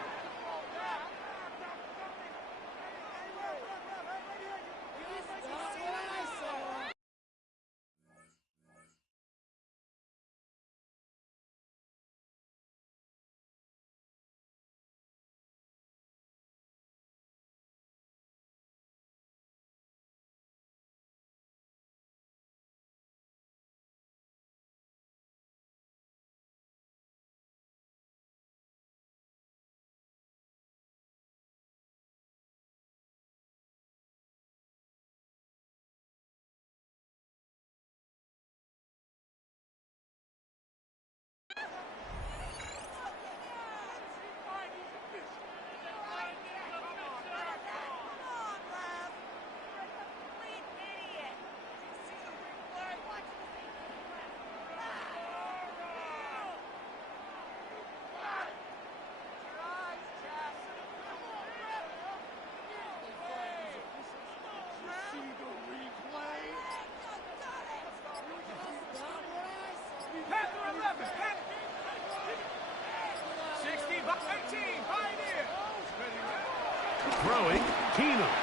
Throwing, Keenum.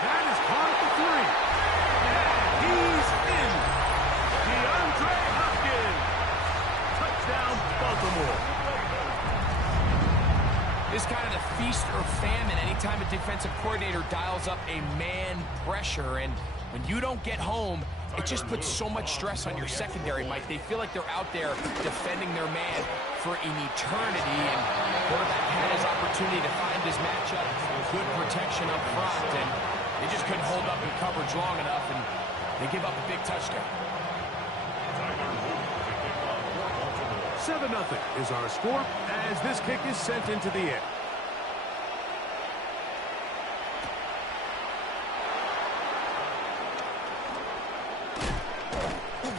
That is caught at the 3. And he's in. DeAndre Hopkins. Touchdown, Baltimore. This kind of the feast or famine anytime a defensive coordinator dials up a man pressure. And when you don't get home, it just puts so much stress on your secondary, Mike. They feel like they're out there defending their man for an eternity. And quarterback had his opportunity to find his matchup, good protection up front, and they just couldn't hold up in coverage long enough, and they give up a big touchdown. 7-0 is our score as this kick is sent into the air.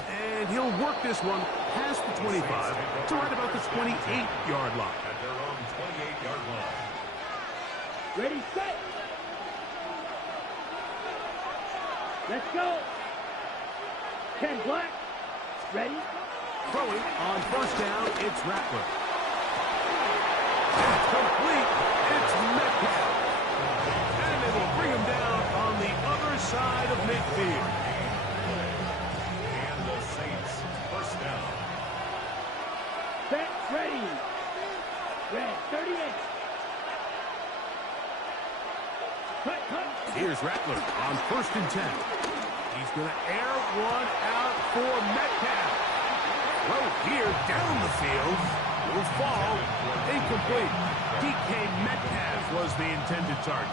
And he'll work this one past the 25 to right about the 28-yard line. At their own 28-yard line. Ready, set. Let's go. Ken Black. Ready. Throwing on first down, it's Rattler. It's complete. It's Metcalf. And they will bring him down on the other side of midfield. And the Saints, first down. Set, ready. Red, 38. Cut. Here's Rattler on first and 10. He's going to air one out for Metcalf. Throw here down the field. Will fall. Incomplete. DK Metcalf was the intended target.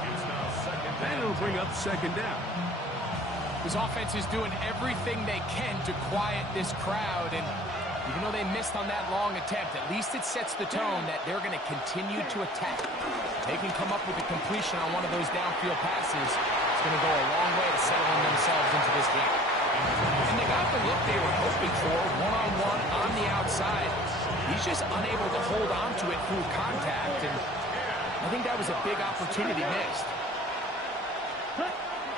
And it'll bring up second down. This offense is doing everything they can to quiet this crowd, and even though they missed on that long attempt, at least it sets the tone that they're going to continue to attack. They can come up with a completion on one of those downfield passes. It's going to go a long way to settling themselves into this game. And they got the look they were hoping for, one-on-one on the outside. He's just unable to hold on to it through contact, and I think that was a big opportunity missed.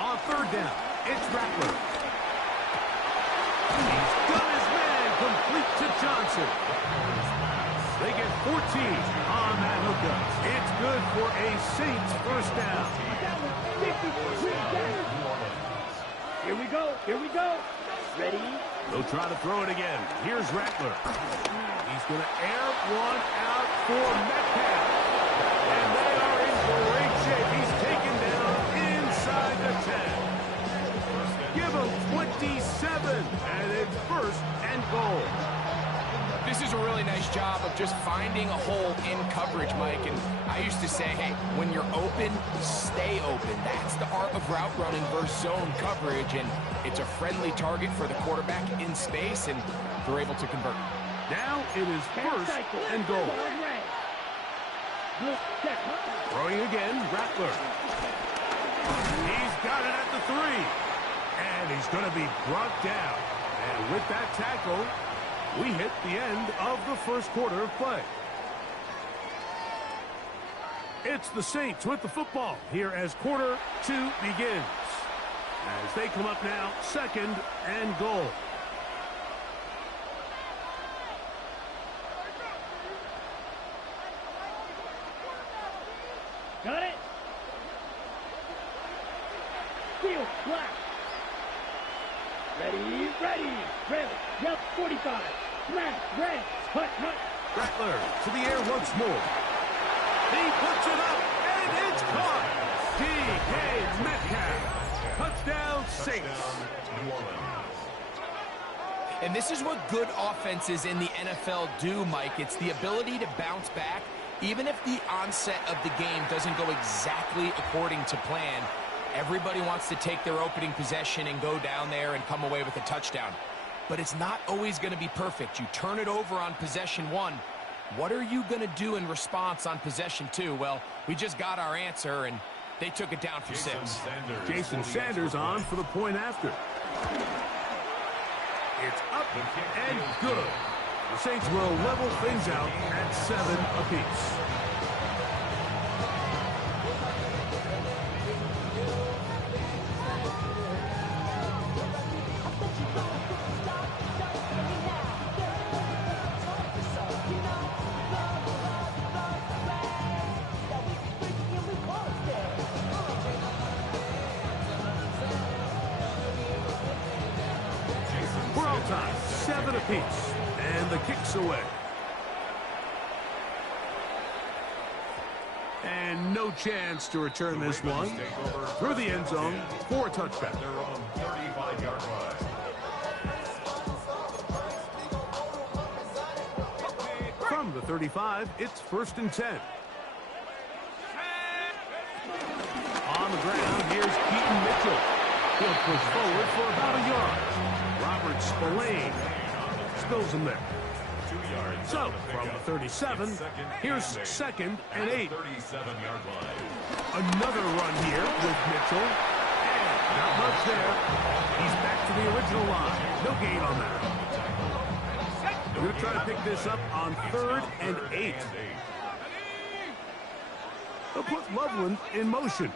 On third down, it's Rattler. He's got his man complete to Johnson. They get 14 on that hookup. It's good for a Saints first down. Here we go. Here we go. Ready. They'll try to throw it again. Here's Rattler. He's going to air one out for Metcalf. And they are in great shape. He's taken down inside the 10. Give him 27. And it's first and goal. This is a really nice job of just finding a hole in coverage, Mike. And I used to say, hey, when you're open, stay open. That's the art of route running versus zone coverage. And it's a friendly target for the quarterback in space, and they're able to convert. Now it is first and goal. Throwing again, Rattler. He's got it at the 3. And he's going to be brought down. And with that tackle, we hit the end of the first quarter of play. It's the Saints with the football here as quarter 2 begins. As they come up now, second and goal. Got it. Field black. Ready, ready. Red, yep, 45. Black, red, hut. Rattler to the air once more. He puts it up, and it's caught. DK Metcalf. Touchdown, Saints. And this is what good offenses in the NFL do, Mike. It's the ability to bounce back, even if the onset of the game doesn't go exactly according to plan. Everybody wants to take their opening possession and go down there and come away with a touchdown. But it's not always going to be perfect. You turn it over on possession 1. What are you going to do in response on possession 2? Well, we just got our answer, and they took it down for 6. Jason Sanders on for the point after. It's up and good. The Saints will level things out at 7 apiece. tie, 7 apiece, and the kick's away. And no chance to return this one through the end zone for a touchback. Their own 35-yard line. From the 35, it's 1st and 10. On the ground, here's Keaton Mitchell. He'll push forward for about a yard. Robert Spillane spills him there. 2 yards. So, from the 37, here's 2nd and 8. 37-yard line. Another run here with Mitchell. And not much there. He's back to the original line. No gain on that. We're going to try to pick this up on 3rd and 8. They'll put Loveland in motion.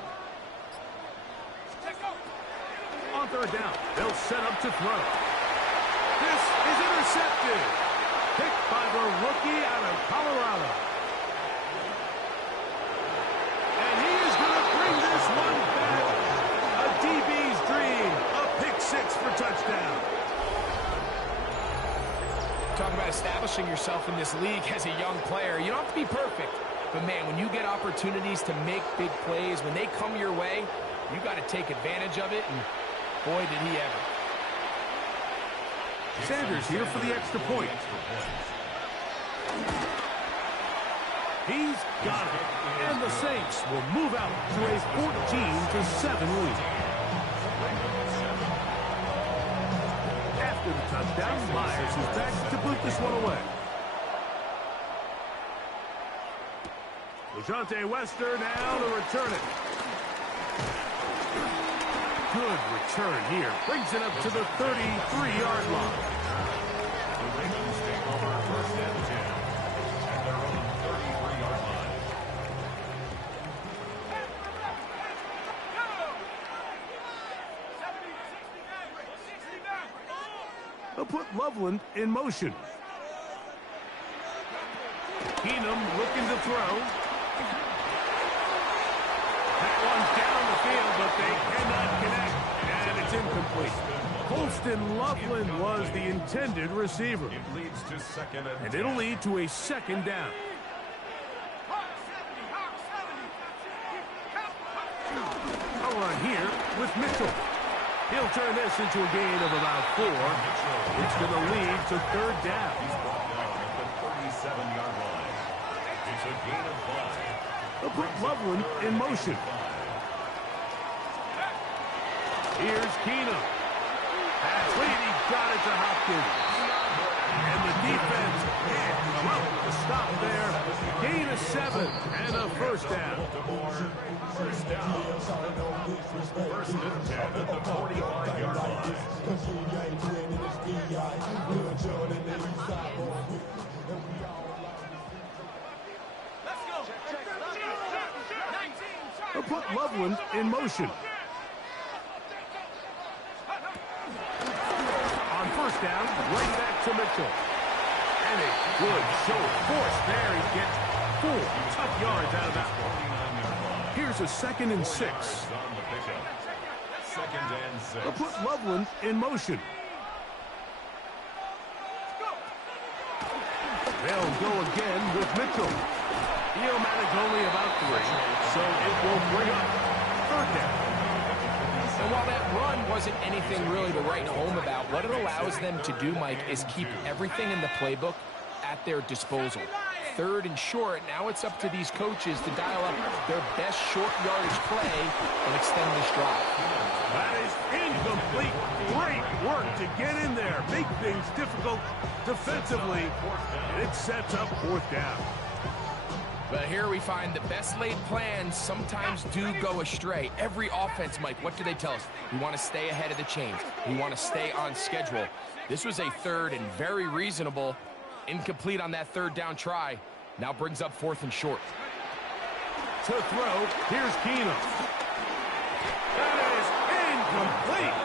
On 3rd down, they'll set up to throw. This is intercepted. Picked by the rookie out of Colorado. And he is going to bring this one back. A DB's dream. A pick 6 for touchdown. Talk about establishing yourself in this league as a young player. You don't have to be perfect. But, man, when you get opportunities to make big plays, when they come your way, you got to take advantage of it. And, boy, did he ever. Sanders here for the extra point. He's got it. And the Saints will move out to a 14-7 lead. After the touchdown, Myers is back to boot this one away. LeJohntay Wester now to return it. Good return here. Brings it up to the 33-yard line. The Ravens take over 1st and 10 at their own 33-yard line. They'll put Loveland in motion. Keenum looking to throw. That one's down the field, but they cannot connect, and it's incomplete. Colston Loveland was the intended receiver. It leads to 2nd and 10. And it'll lead to a 2nd down. A run here with Mitchell. He'll turn this into a gain of about 4. It's going to lead to 3rd down. He's brought down at the 37-yard line. It's a gain of 5. They'll put Loveland in motion. Here's Keenum. That's lead. He got it to Hopkins. And the defense can't come up with a stop there. Gain of 7 and a 1st down. 1st down. 1st and 10 at the 45-yard line. They'll put Loveland in motion. On 1st down, right back to Mitchell. And a good show of force there. He gets 4 tough yards out of that one. Here's a 2nd and 6. 2nd and 6. They'll put Loveland in motion. They'll go again with Mitchell. He'll manage only about 3, so it will bring up 3rd down. And while that run wasn't anything really to write home about, what it allows them to do, Mike, is keep everything in the playbook at their disposal. 3rd and short, now it's up to these coaches to dial up their best short yardage play and extend this drive. That is incomplete. Great work to get in there. Make things difficult defensively, and it sets up 4th down. But here we find the best laid plans sometimes do go astray. Every offense, Mike, what do they tell us? We want to stay ahead of the chains. We want to stay on schedule. This was a 3rd and very reasonable. Incomplete on that 3rd down try. Now brings up 4th and short. To throw, here's Keenum. That is incomplete.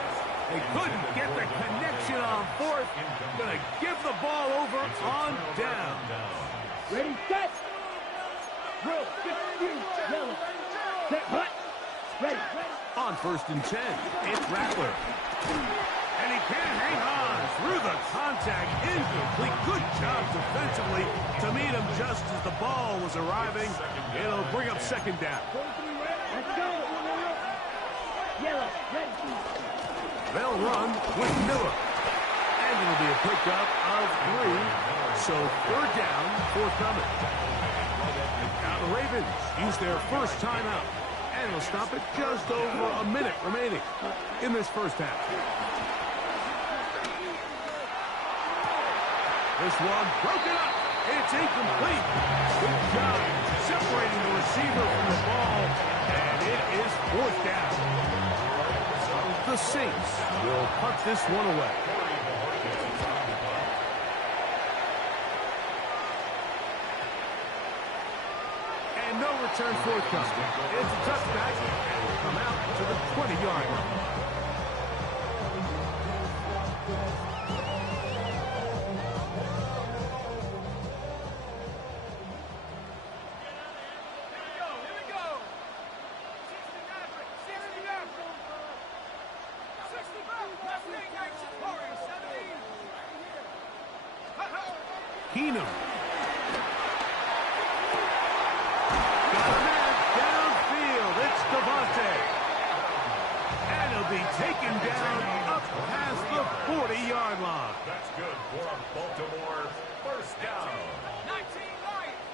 They couldn't get the connection on 4th. Gonna give the ball over on down. Ready, set. Roll, 15, yellow. Set, hut. Ready. On 1st and 10, it's Rattler. And he can't hang on through the incomplete. Good job defensively to meet him just as the ball was arriving. It'll bring up second down. Let's go. Yellow, red team. They'll run with Miller. And it'll be a pickup of 3. So third down, forthcoming. Now the Ravens use their first timeout. And it'll stop it just over a minute remaining in this first half. This one broken up. It's incomplete. Good job separating the receiver from the ball. And it is fourth down. The Saints will punt this one away. And no return forthcoming. It's a touchback, and will come out to the 20-yard line. Keenum. Got a man downfield. It's Devontae. And he'll be taken down up past the 40-yard line. That's good for Baltimore. First down.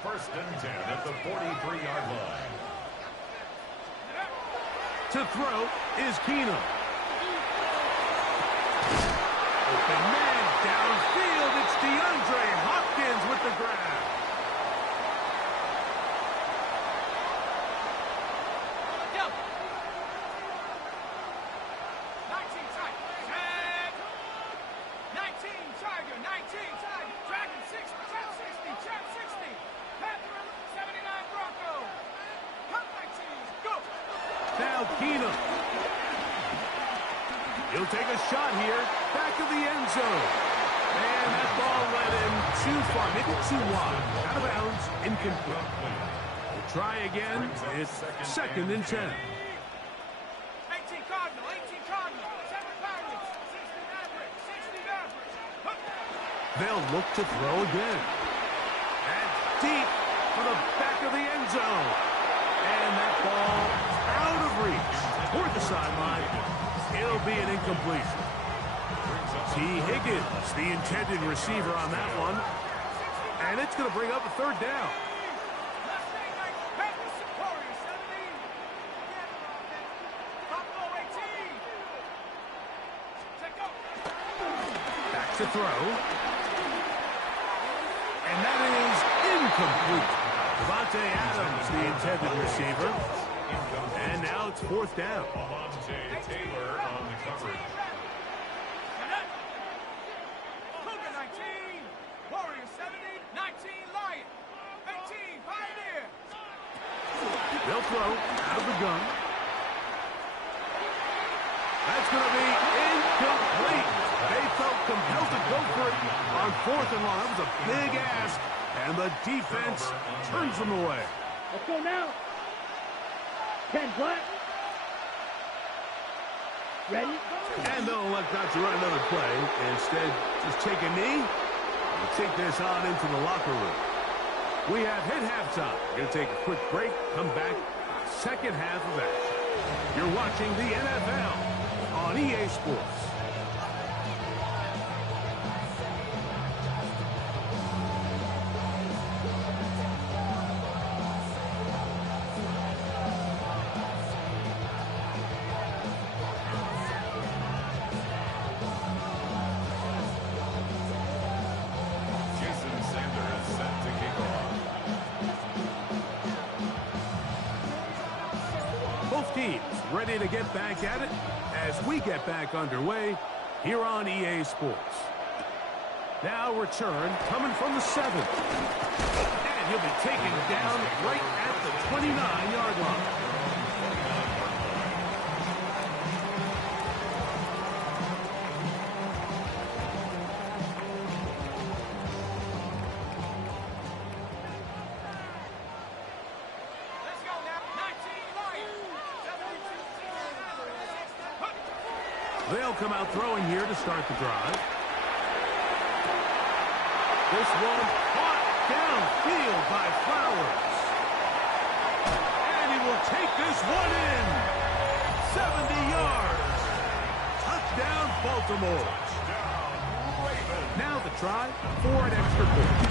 1st and 10 at the 43-yard line. To throw is Keenum. Open man downfield. It's DeAndre Hopkins with the grab. Yo. 19 Tiger, 19 Tiger, Dragon 6, Trap 60, Trap 60, Panther 79 Bronco, Hunt 19, go! Now Keenum. He'll take a shot here, back of the end zone. And that ball led him too far, maybe too wide. Out of bounds, incomplete. We'll try again. It's 2nd and 10. 18 Cardinal, 7 Pirates, 60 Mavericks, 60 Mavericks. They'll look to throw again. And deep for the back of the end zone. And that ball out of reach toward the sideline. It'll be an incompletion. T. Higgins, the intended receiver on that one. And it's going to bring up a 3rd down. Back to throw. And that is incomplete. Devontae Adams, the intended receiver. And now it's 4th down. Taylor on the coverage. Cougar 19, Warrior 70, 19 Lion, 18 Pioneer. They'll throw out of the gun. That's going to be incomplete. They felt compelled to go for it on 4th and long. That was a big ask, and the defense turns them away. Let's go now. 10 black. Ready? And they'll elect not to run another play. Instead, just take a knee and take this on into the locker room. We have hit halftime. We're going to take a quick break, come back, second half of action. You're watching the NFL on EA Sports. Ready to get back at it as we get back underway here on EA Sports. Now return coming from the 7th. And he'll be taken down right at the 29-yard line. They'll come out throwing here to start the drive. This one caught downfield by Flowers. And he will take this one in. 70 yards. Touchdown, Baltimore. Now the try for an extra point.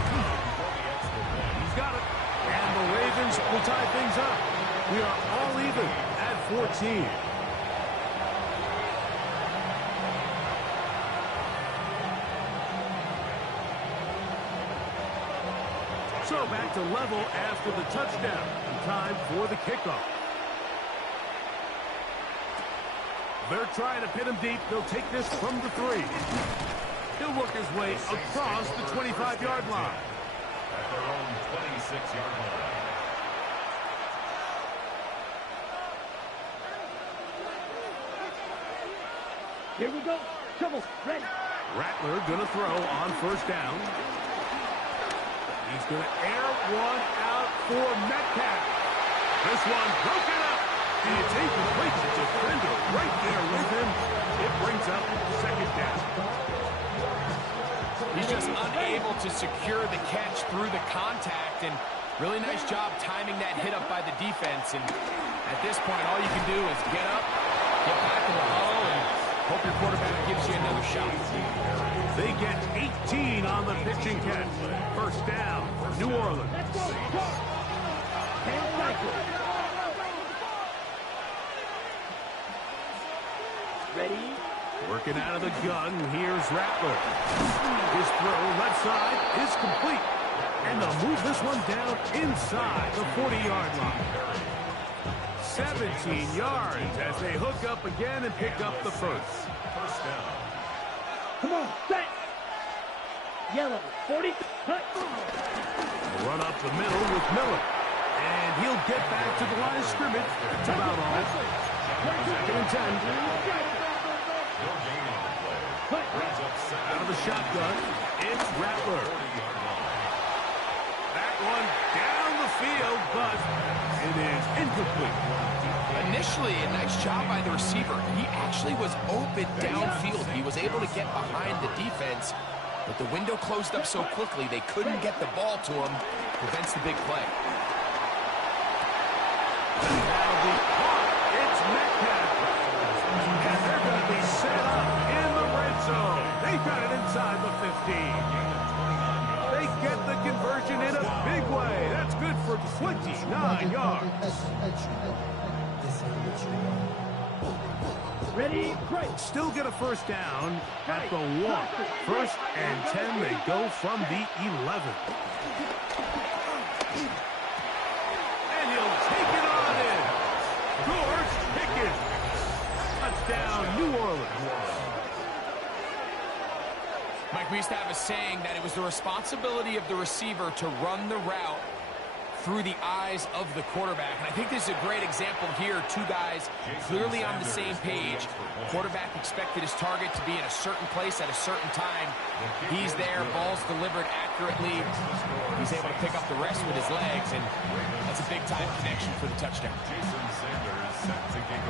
He's got it. And the Ravens will tie things up. We are all even at 14. So back to level after the touchdown. Time for the kickoff. They're trying to pin him deep. They'll take this from the 3. He'll work his way across the 25-yard line. At their own 26-yard line. Here we go. Trouble. Ready. Rattler gonna throw on first down. He's gonna air one out for Metcalf. This one broken up. And it's incomplete. The defender right there with him. It brings up second down. He's just unable to secure the catch through the contact, and really nice job timing that hit up by the defense. And at this point, all you can do is get up, get back in the huddle, and hope your quarterback gives you another shot. They get 18 on the pitching catch. First down, New Orleans. Let's go. Hand cycle. Ready. Working out of the gun, here's Rattler. His throw left side is complete. And they'll move this one down inside the 40-yard line. 17 yards as they hook up again and pick up the first. First down. Come on, set. Yellow, 40. Cut. Run up the middle with Miller. And he'll get back to the line of scrimmage. That's about all. Second and 10. Out of the shotgun, it's Rattler. That one down the field, but it is incomplete. Initially, a nice job by the receiver. He actually was open downfield. He was able to get behind the defense, but the window closed up so quickly they couldn't get the ball to him. Prevents the big play. Now the caught. It's Metcalf. And they're going to be set up in the red zone. They got it inside the 15. They get the conversion in a big way. That's good for 29 yards. Ready. Great. Still get a first down at the 1. First and 10. They go from the 11. And he'll take it on in. George Pickens. Touchdown, New Orleans. Mike, we used to have a saying that it was the responsibility of the receiver to run the route through the eyes of the quarterback. And I think this is a great example here. Two guys clearly on the same page. Quarterback expected his target to be in a certain place at a certain time. He's there, ball's delivered accurately. He's able to pick up the rest with his legs, and that's a big-time connection for the touchdown.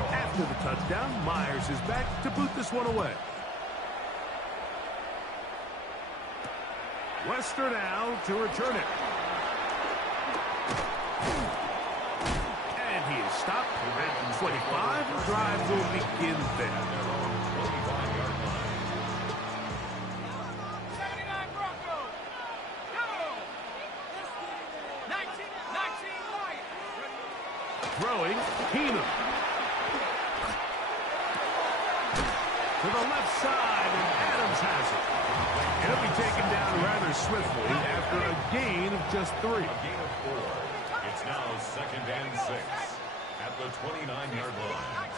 After the touchdown, Myers is back to boot this one away. Wester now to return it. And he is stopped at 25. The drive will begin there. 25-yard line. Throwing, Keenum. To the left side, and Adams has it. It'll be taken down rather swiftly after a gain of just 3. A gain of 4. It's now second and 6 at the 29-yard line.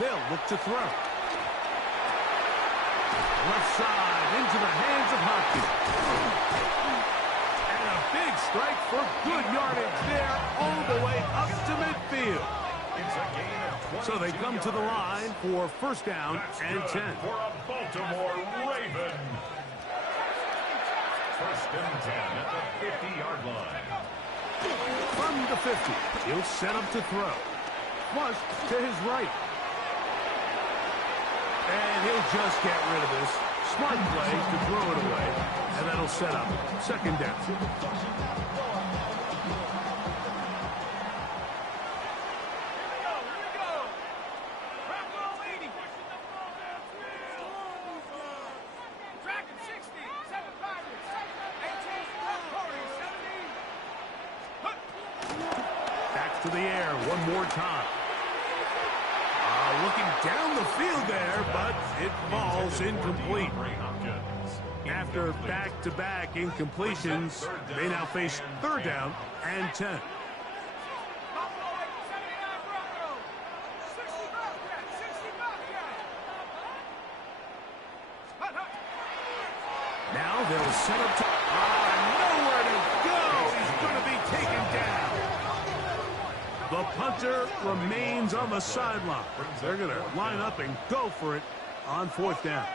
They'll look to throw. Left side into the hands of Hopkins. And a big strike for good yardage there all the way up to midfield. It's a gain of 20. So they come to the line for first down and 10. For a Baltimore Raven. First and 10 at the 50-yard line. From the 50, he'll set up to throw. Flush to his right. And he'll just get rid of this. Smart play to throw it away, and that'll set up second down. Back to the air one more time. Looking down the field there, but it falls incomplete. After back-to-back incompletions, they now face third down and 10. Now they'll set up to... nowhere to go! He's going to be taken down. The punter remains on the sideline. They're going to line up and go for it on fourth down.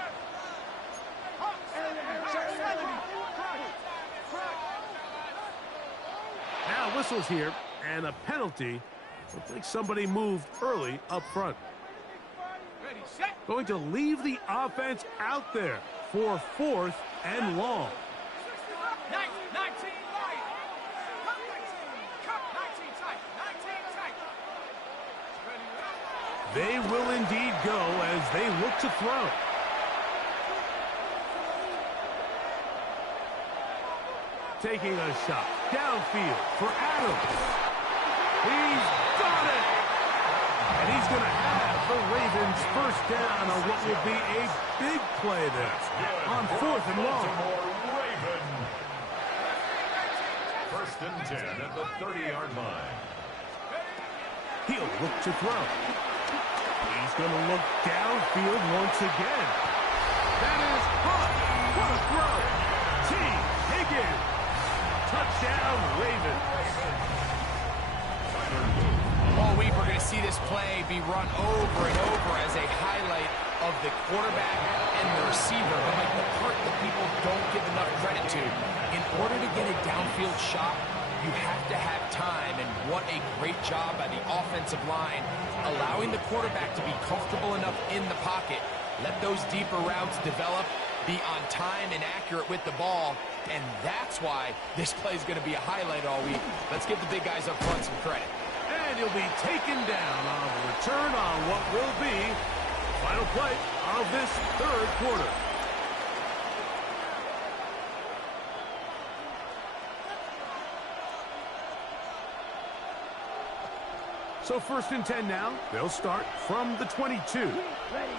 Now whistles here, and a penalty. Looks like somebody moved early up front. Going to leave the offense out there for fourth and long. They will indeed go as they look to throw. Taking a shot downfield for Adams. He's got it! And he's going to have the Ravens first down on what will be a big play there on fourth and long. First and 10 at the 30-yard line. He'll look to throw. He's going to look downfield once again. That is hot. What a throw. T. Higgins. Touchdown, Ravens. All week we're going to see this play be run over and over as a highlight of the quarterback and the receiver. But like the part that people don't give enough credit to, in order to get a downfield shot, you have to have time, and what a great job by the offensive line, allowing the quarterback to be comfortable enough in the pocket, let those deeper routes develop, be on time and accurate with the ball, and that's why this play is going to be a highlight all week. Let's give the big guys up front some credit. And he'll be taken down on the return on what will be the final play of this third quarter. So first and 10 now. They'll start from the 22. Ready.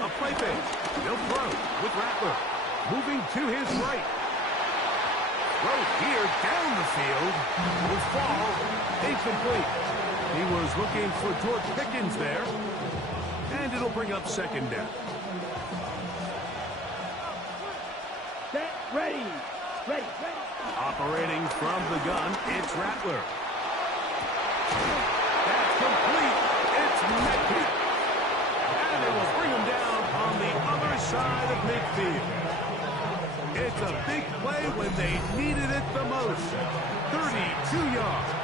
A play fake. They'll throw with Rattler. Moving to his right. Throw here down the field. Will fall incomplete. He was looking for George Pickens there. And it'll bring up second down. Set. Ready. Operating from the gun, it's Rattler. That's complete. It's Metcalf. And it will bring him down on the other side of midfield. It's a big play when they needed it the most. 32 yards.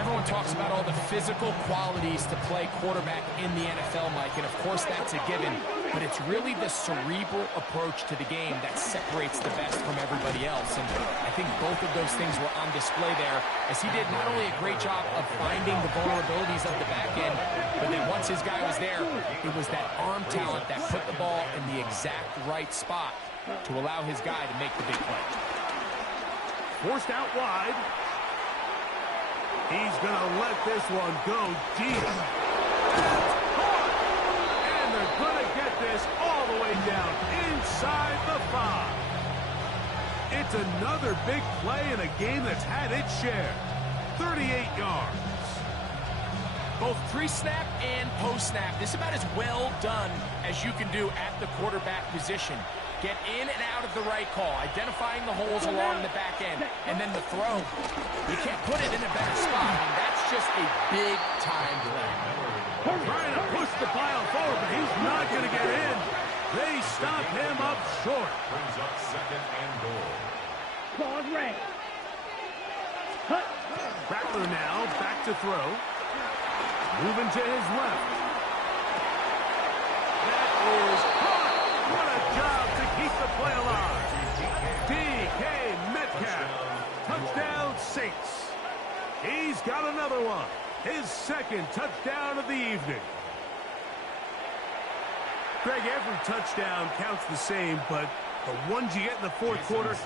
Everyone talks about all the physical qualities to play quarterback in the NFL, Mike, and of course that's a given, but it's really the cerebral approach to the game that separates the best from everybody else, and I think both of those things were on display there, as he did not only a great job of finding the vulnerabilities of the back end, but then once his guy was there, it was that arm talent that put the ball in the exact right spot to allow his guy to make the big play. Forced out wide. He's going to let this one go deep. And they're going to get this all the way down inside the 5. It's another big play in a game that's had its share. 38 yards. Both pre-snap and post-snap, this is about as well done as you can do at the quarterback position. Get in and out of the right call, identifying the holes along the back end, and then the throw. You can't put it in a better spot, and that's just a big-time play. Trying to push the pile forward, but he's not going to get in. They stop him up short. Brings up second and goal. Pause red. Rattler now back to throw. Moving to his left. is caught. What a job to keep the play alive. DK Metcalf. Touchdown, Saints. He's got another one. His second touchdown of the evening. Greg, every touchdown counts the same, but the ones you get in the fourth quarter,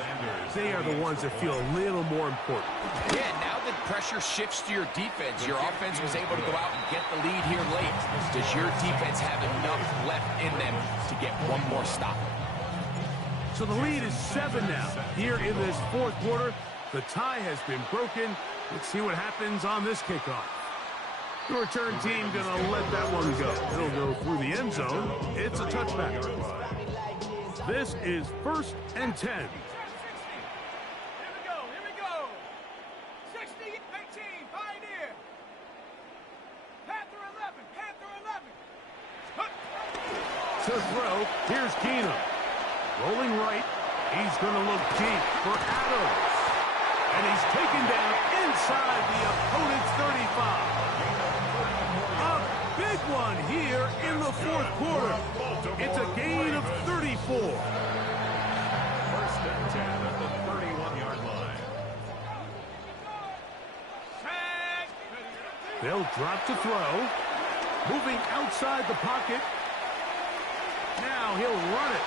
they are the ones that feel a little more important. Yeah, now that pressure shifts to your defense, your offense was able to go out and get the lead here late. Does your defense have enough left in them to get one more stop? So the lead is 7 now. Here in this fourth quarter, the tie has been broken. Let's see what happens on this kickoff. The return team going to let that one go. It'll go through the end zone. It's a touchback. This is 1st and 10. Here we go. 60-18, Pioneer. Panther 11. To throw, here's Keenum. Rolling right. He's going to look deep for Adams. And he's taken down inside the opponent's 35. A big one here in the fourth quarter. It's a gain of 34. 1st and 10 at the 31-yard line. They'll drop to throw. Moving outside the pocket. Now he'll run it.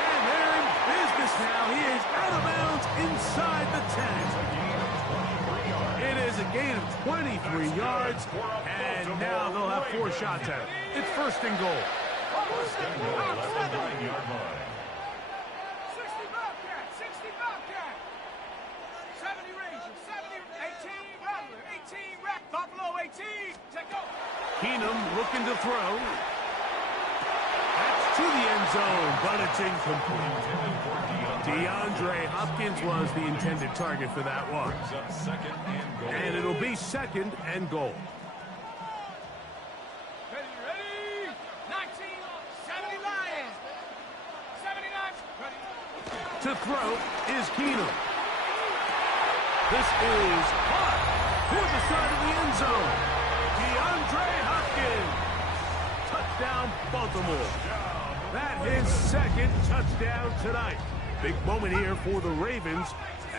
And they're in business now. He is out of bounds inside the 10. It is a gain of 23 yards, and now they'll have 4 shots at it. It's 1st and goal. 1st and goal at the 9-yard line. 60 Bobcat, 70 Rangers, 70, 18 Rattler, 18 Buffalo, 18. Check go. Keenum looking to throw. That's to the end zone, but it's incomplete. DeAndre Hopkins was the intended target for that one. And it'll be 2nd and goal. Ready? 19, 70 Lions. 79, ready. To throw is Keenum. This is caught toward the side of the end zone. DeAndre Hopkins. Touchdown, Baltimore. That is 2nd touchdown tonight. Big moment here for the Ravens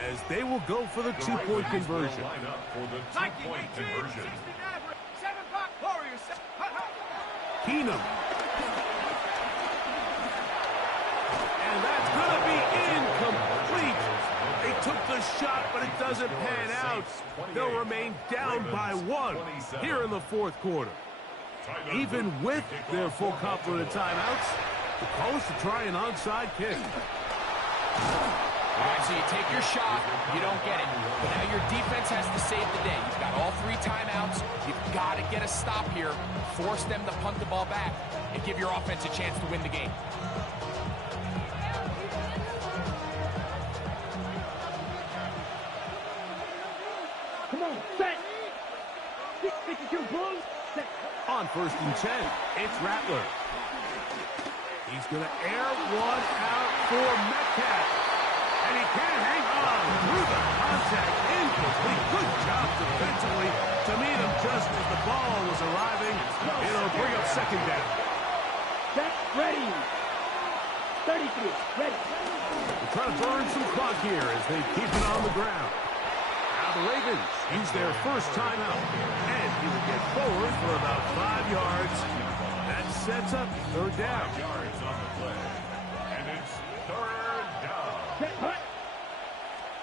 as they will go for the 2-point conversion. Keenum. And that's going to be incomplete. They took the shot, but it doesn't pan out. They'll remain down by 1 here in the fourth quarter. Even with their full complement of timeouts, the call is to try an onside kick. All right, so you take your shot, you don't get it. But now your defense has to save the day. You've got all 3 timeouts. You've got to get a stop here, force them to punt the ball back, and give your offense a chance to win the game. Come on, set. 52 Bulls. On 1st and 10, it's Rattler. He's going to air one out for Metcalf. And he can't hang on through the contact. Incomplete. Good job defensively to meet him just as the ball was arriving. It'll bring up 2nd down. Set, ready. 33, ready. They're trying to burn some clock here as they keep it on the ground. Now the Ravens use their first timeout. And he will get forward for about 5 yards. That sets up 3rd down. Yards on the play. And it's 3rd down. Set, hut.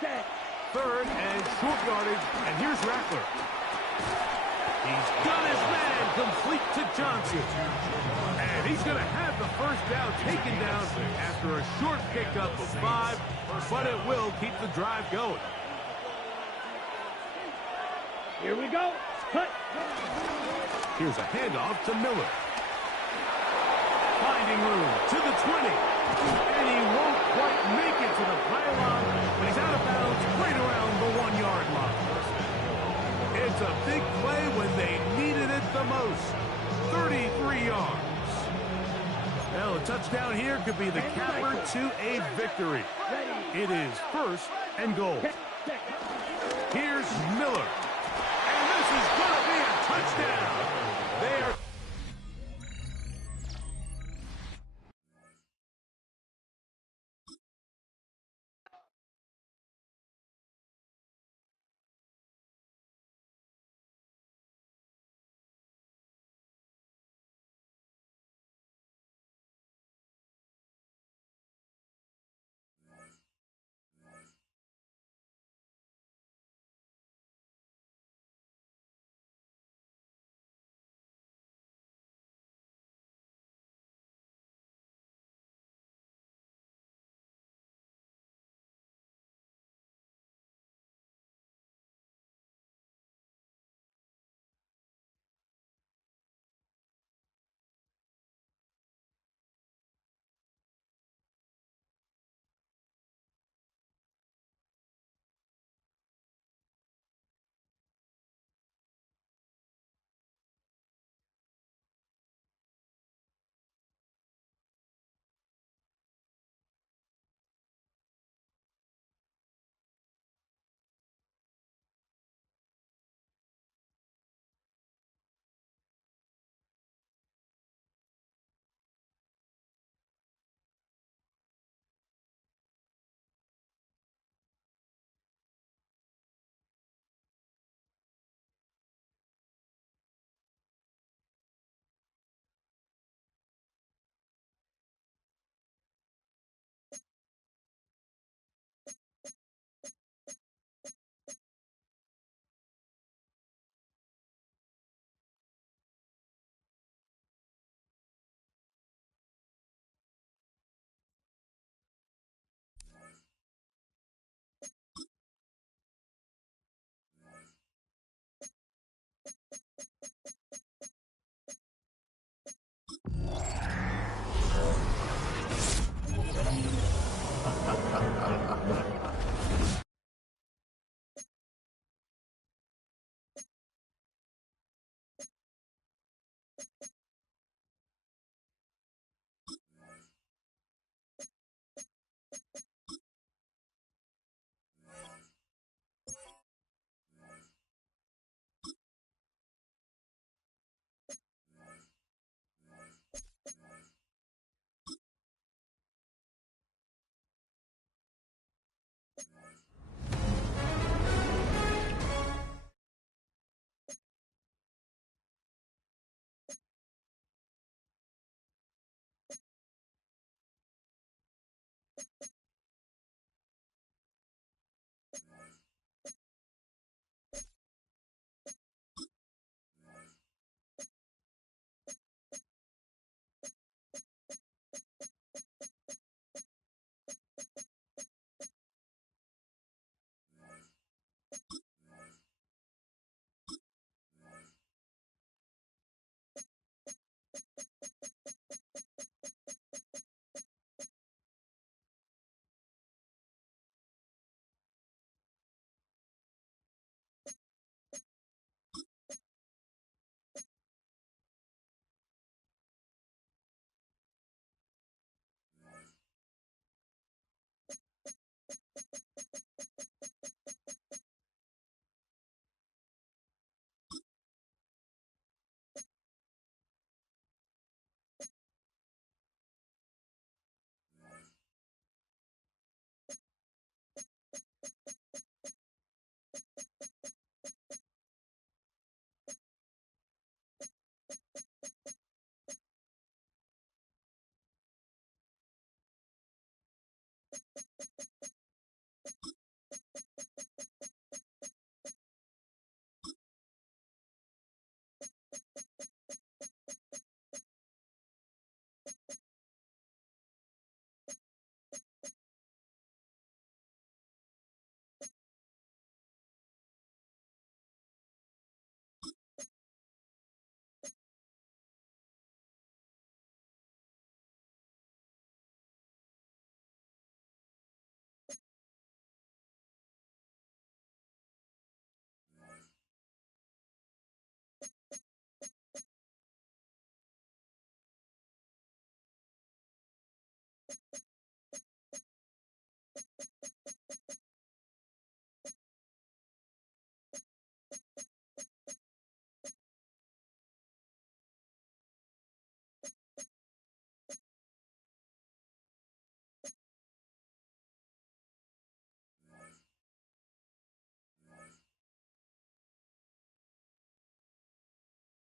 Set. 3rd and short yardage. And here's Rattler. He's got his man complete to Johnson. And he's going to have the 1st down taken down after a short pickup of 5. But it will keep the drive going. Here we go. Cut. Here's a handoff to Miller. Finding room to the 20. And he won't quite make it to the pylon, but he's out of bounds right around the 1-yard line. It's a big play when they needed it the most. 33 yards. Well, a touchdown here could be the capper to a victory. It is 1st and goal. Here's Miller. And this is going to be a touchdown. They are